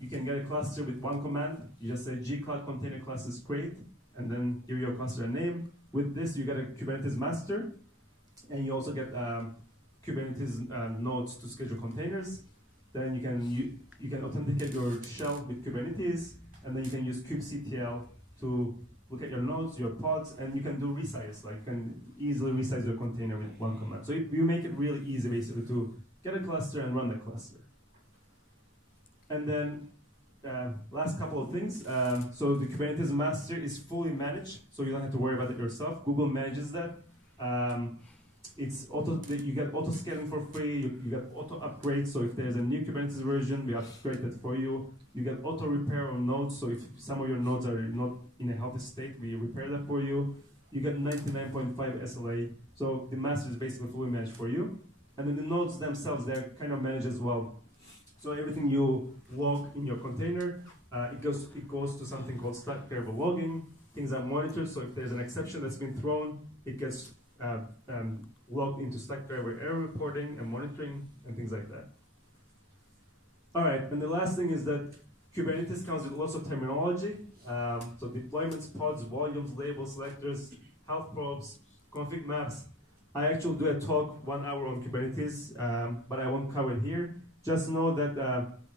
you can get a cluster with one command. You just say gcloud container clusters create, and then give your cluster a name. With this, you get a Kubernetes master, and you also get Kubernetes nodes to schedule containers. Then you can authenticate your shell with Kubernetes, and then you can use kubectl to look at your nodes, your pods, and you can do resize. Like you can easily resize your container with one command. So you make it really easy, basically, to get a cluster and run the cluster. And then last couple of things. So the Kubernetes master is fully managed, so you don't have to worry about it yourself. Google manages that. You get auto scaling for free. You get auto upgrades. So if there's a new Kubernetes version, we upgrade that for you. You get auto repair on nodes. So if some of your nodes are not in a healthy state, we repair that for you. You get 99.5 SLA. So the master is basically fully managed for you. And then the nodes themselves, they're kind of managed as well. So everything you log in your container, it goes to something called stack variable logging. Things are monitored. So if there's an exception that's been thrown, it gets logged into stack variable error reporting and monitoring and things like that. All right, and the last thing is that Kubernetes comes with lots of terminology. So deployments, pods, volumes, labels, selectors, health probes, config maps. I actually do a talk 1 hour on Kubernetes, but I won't cover it here. Just know that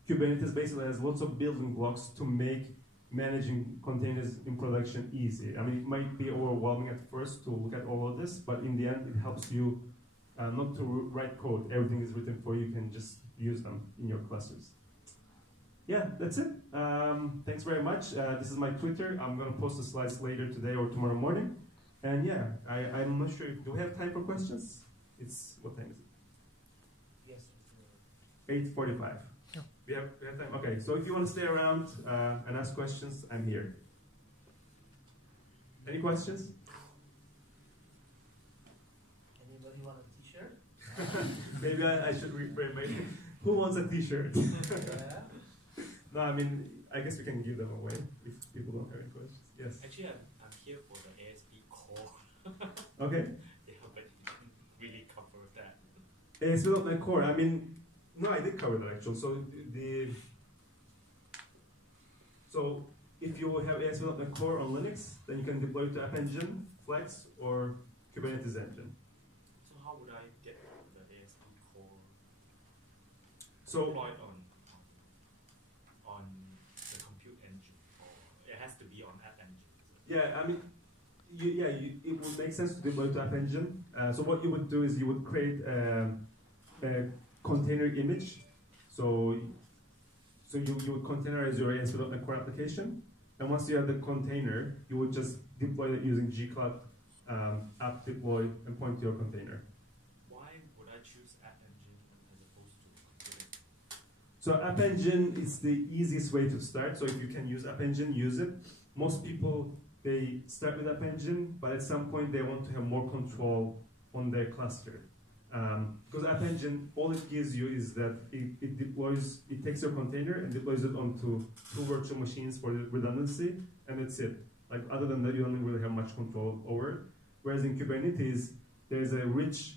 Kubernetes basically has lots of building blocks to make managing containers in production easy. I mean, it might be overwhelming at first to look at all of this, but in the end, it helps you not to write code. Everything is written for you. You can just use them in your clusters. Yeah, that's it. Thanks very much. This is my Twitter. I'm going to post the slides later today or tomorrow morning. And yeah, I'm not sure. Do we have time for questions? It's what time is it? Yes. 8:45. Yeah. We have time. Okay, so if you want to stay around and ask questions, I'm here. Any questions? Anybody want a T-shirt? Maybe I should reframe it. Who wants a T-shirt? Yeah. No, I mean, I guess we can give them away if people don't have any questions. Yes. Actually, I'm here for the ASP core. Okay. Yeah, but you didn't really cover that. ASP.NET Core. I mean, no, I did cover that actually. So if you have ASP.NET Core on Linux, then you can deploy it to App Engine, Flex, or Kubernetes Engine. So how would I get the ASP core So deployed on the compute engine? Or it has to be on App Engine? yeah, I mean, it would make sense to deploy to App Engine. So what you would do is you would create a container image. So you would containerize your ASP.NET Core application, and once you have the container, you would just deploy it using gcloud app deploy and point to your container. Why would I choose App Engine as opposed to compute engine? So App Engine is the easiest way to start. So if you can use App Engine, use it. Most people, they start with App Engine, but at some point they want to have more control on their cluster. Because App Engine, all it gives you is that it deploys, it takes your container and deploys it onto 2 virtual machines for the redundancy, and that's it. Like other than that, you don't really have much control over it. Whereas in Kubernetes, there's a rich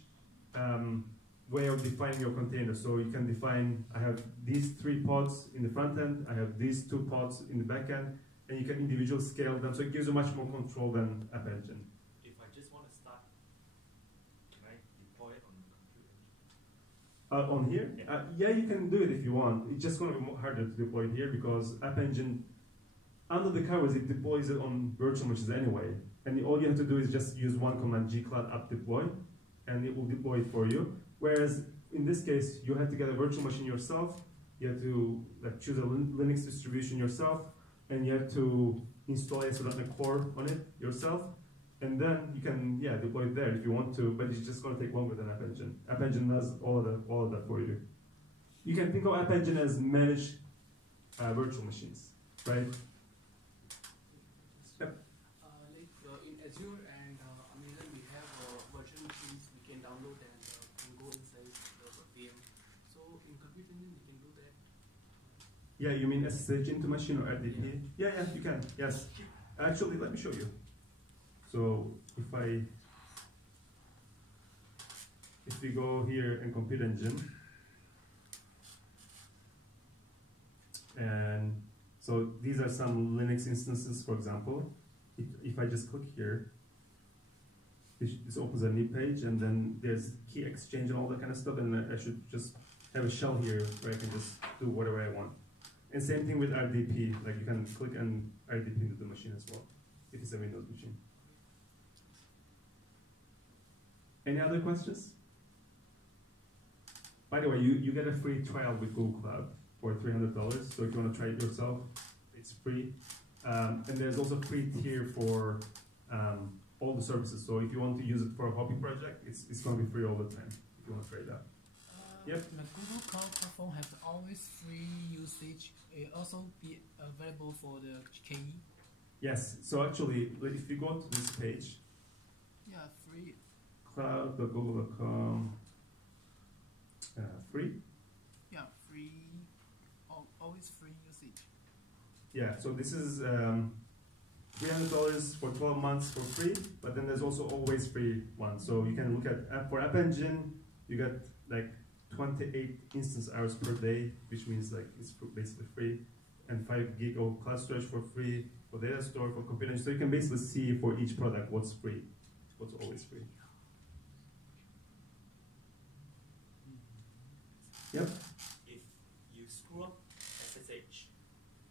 way of defining your container. So you can define, I have these 3 pods in the front end, I have these 2 pods in the back end, and you can individually scale them. So it gives you much more control than App Engine. If I just want to start, can I deploy it on the compute engine? On here? Yeah, you can do it if you want. It's just going to be more harder to deploy it here because App Engine, under the covers, it deploys it on virtual machines anyway. And all you have to do is just use one command, gcloud app deploy, and it will deploy it for you. Whereas in this case, you have to get a virtual machine yourself. You have to choose a Linux distribution yourself, and you have to install ASP.NET Core on it yourself. And then you can, deploy it there if you want to, but it's just going to take longer than App Engine. App Engine does all of that for you. You can think of App Engine as managed virtual machines, right? Yep. In Azure and Amazon, we have virtual machines we can download and can go inside the VM. So in Compute Engine, we can do that. Yeah, you mean SSH into machine or RDP? Yeah, you can. Yes. Actually, let me show you. So if we go here in Compute Engine, and so these are some Linux instances, for example. If I just click here, this opens a new page, and then there's key exchange and all that kind of stuff, and I should just have a shell here where I can just do whatever I want. And same thing with RDP, like you can click and RDP into the machine as well, if it's a Windows machine. Any other questions? By the way, you get a free trial with Google Cloud for $300. So if you want to try it yourself, it's free. And there's also a free tier for all the services. So if you want to use it for a hobby project, it's going to be free all the time if you want to try it out. Yep. The Google Cloud Platform has always free usage. It also be available for the KE. Yes. So actually, if you go to this page, Yeah, free. cloud.google.com, free. Yeah, free. Always free usage. Yeah. So this is $300 for 12 months for free, but then there's also always free one. So you can look at for App Engine, you get like 28 instance hours per day, which means like it's basically free, and 5 gig of cloud storage for free, for data store, for computer. So you can basically see for each product what's free, what's always free. Yep. If you screw up SSH,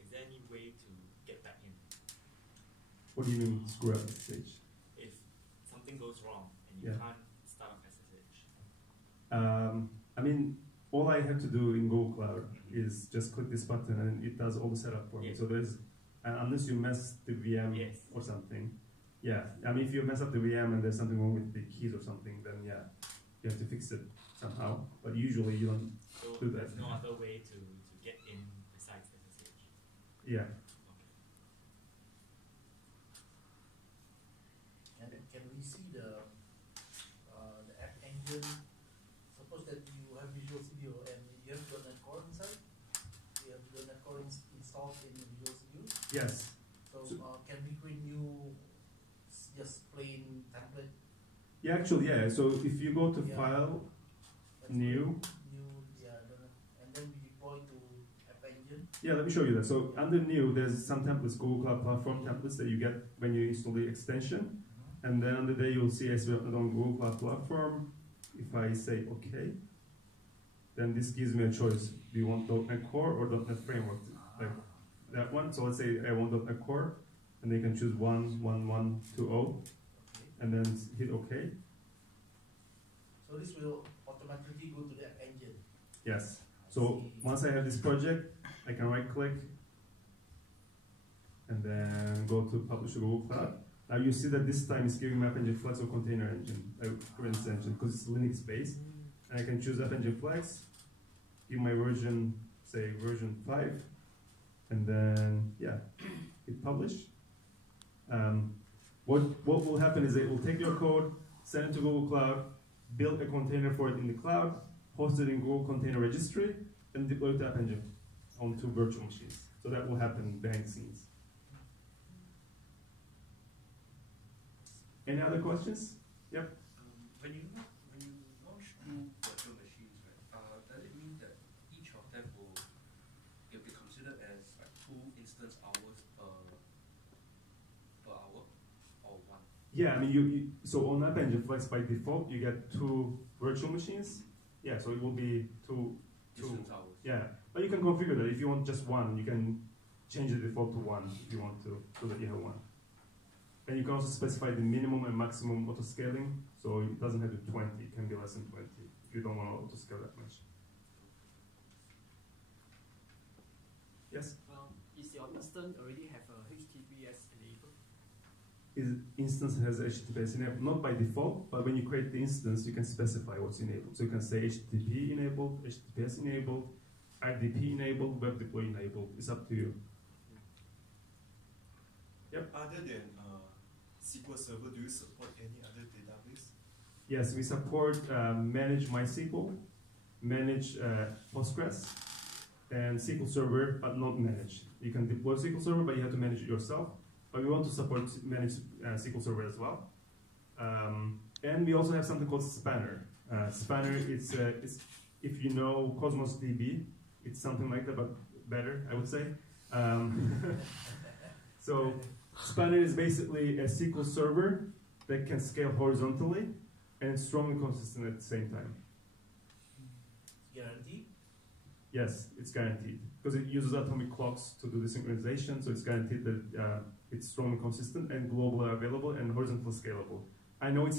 is there any way to get back in? What do you mean screw up SSH? If something goes wrong and you can't start up SSH. I mean, all I have to do in Google Cloud is just click this button and it does all the setup for me. So there's, unless you mess the VM or something, Yeah, I mean, if you mess up the VM and there's something wrong with the keys or something, then yeah, you have to fix it somehow. But usually you don't do that. There's no other way to get in besides SSH. Yeah. And can we see the app engine? Suppose that you have Visual Studio and you have .NET Core inside. You have .NET Core installed in Visual Studio. Yes. So can we create new, just plain template? Yeah, actually, yeah. So if you go to Yeah. File, That's New. Yeah, and then we deploy to App Engine. Yeah, let me show you that. So under New, there's some templates, Google Cloud Platform templates that you get when you install the extension. And then under there, you'll see as well on Google Cloud Platform. If I say OK, then this gives me a choice. Do you want .NET Core or .NET Framework? Like that one. So let's say I want .NET Core, and then you can choose 1.11.20, Okay. and then hit OK. So this will automatically go to the App Engine. Yes. So once I have this project, I can right-click and then go to Publish to Google Cloud. Now you see that this time it's giving me App Engine Flex or Container Engine, Kubernetes Engine, because it's Linux-based. And I can choose App Engine Flex, give my version, say version 5, and then, yeah, hit Publish. What will happen is it will take your code, send it to Google Cloud, build a container for it in the cloud, host it in Google Container Registry, and deploy it to App Engine on 2 virtual machines. So that will happen behind the scenes. Any other questions? Yep. When you launch 2 virtual machines, right, does it mean that each of them will be considered as like 2 instance hours per hour, or 1? Yeah, I mean, so on App Engine Flex by default, you get 2 virtual machines. Yeah, so it will be two Instance hours. Yeah, but you can configure that. If you want just 1, you can change the default to 1 if you want to, so that you have 1. And you can also specify the minimum and maximum auto-scaling, so it doesn't have to be 20, it can be less than 20 if you don't want to auto-scale that much. Yes? Is your instance already have a HTTPS enabled? Instance has HTTPS enabled, not by default, but when you create the instance, you can specify what's enabled. So you can say HTTP enabled, HTTPS enabled, RDP enabled, web deploy enabled. It's up to you. Yep. Other than SQL Server, do you support any other database? Yes, we support manage MySQL, manage Postgres, and SQL Server, but not manage. You can deploy SQL Server, but you have to manage it yourself. But we want to support manage SQL Server as well. And we also have something called Spanner. Spanner, it's if you know Cosmos DB, it's something like that, but better, I would say. So Spanner is basically a SQL server that can scale horizontally and it's strongly consistent at the same time. Guaranteed? Yes, it's guaranteed. Because it uses atomic clocks to do the synchronization, so it's guaranteed that it's strongly consistent and globally available and horizontally scalable. I know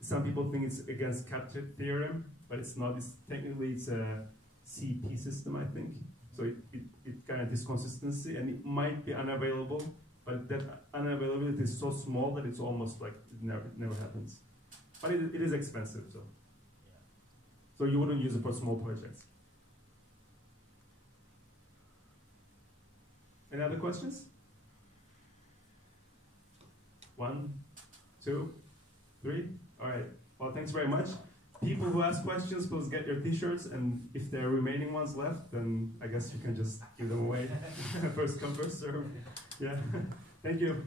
some people think it's against CAP theorem, but it's not. Technically, it's a CP system, I think. So it guarantees consistency, and it might be unavailable, but that unavailability is so small that it's almost like it never happens. But it is expensive, so. Yeah. So you wouldn't use it for small projects. Any other questions? 1, 2, 3. All right. Well, thanks very much. People who ask questions, please get your t-shirts, and if there are remaining ones left, then I guess you can just give them away. First come, first serve. Yeah. Thank you.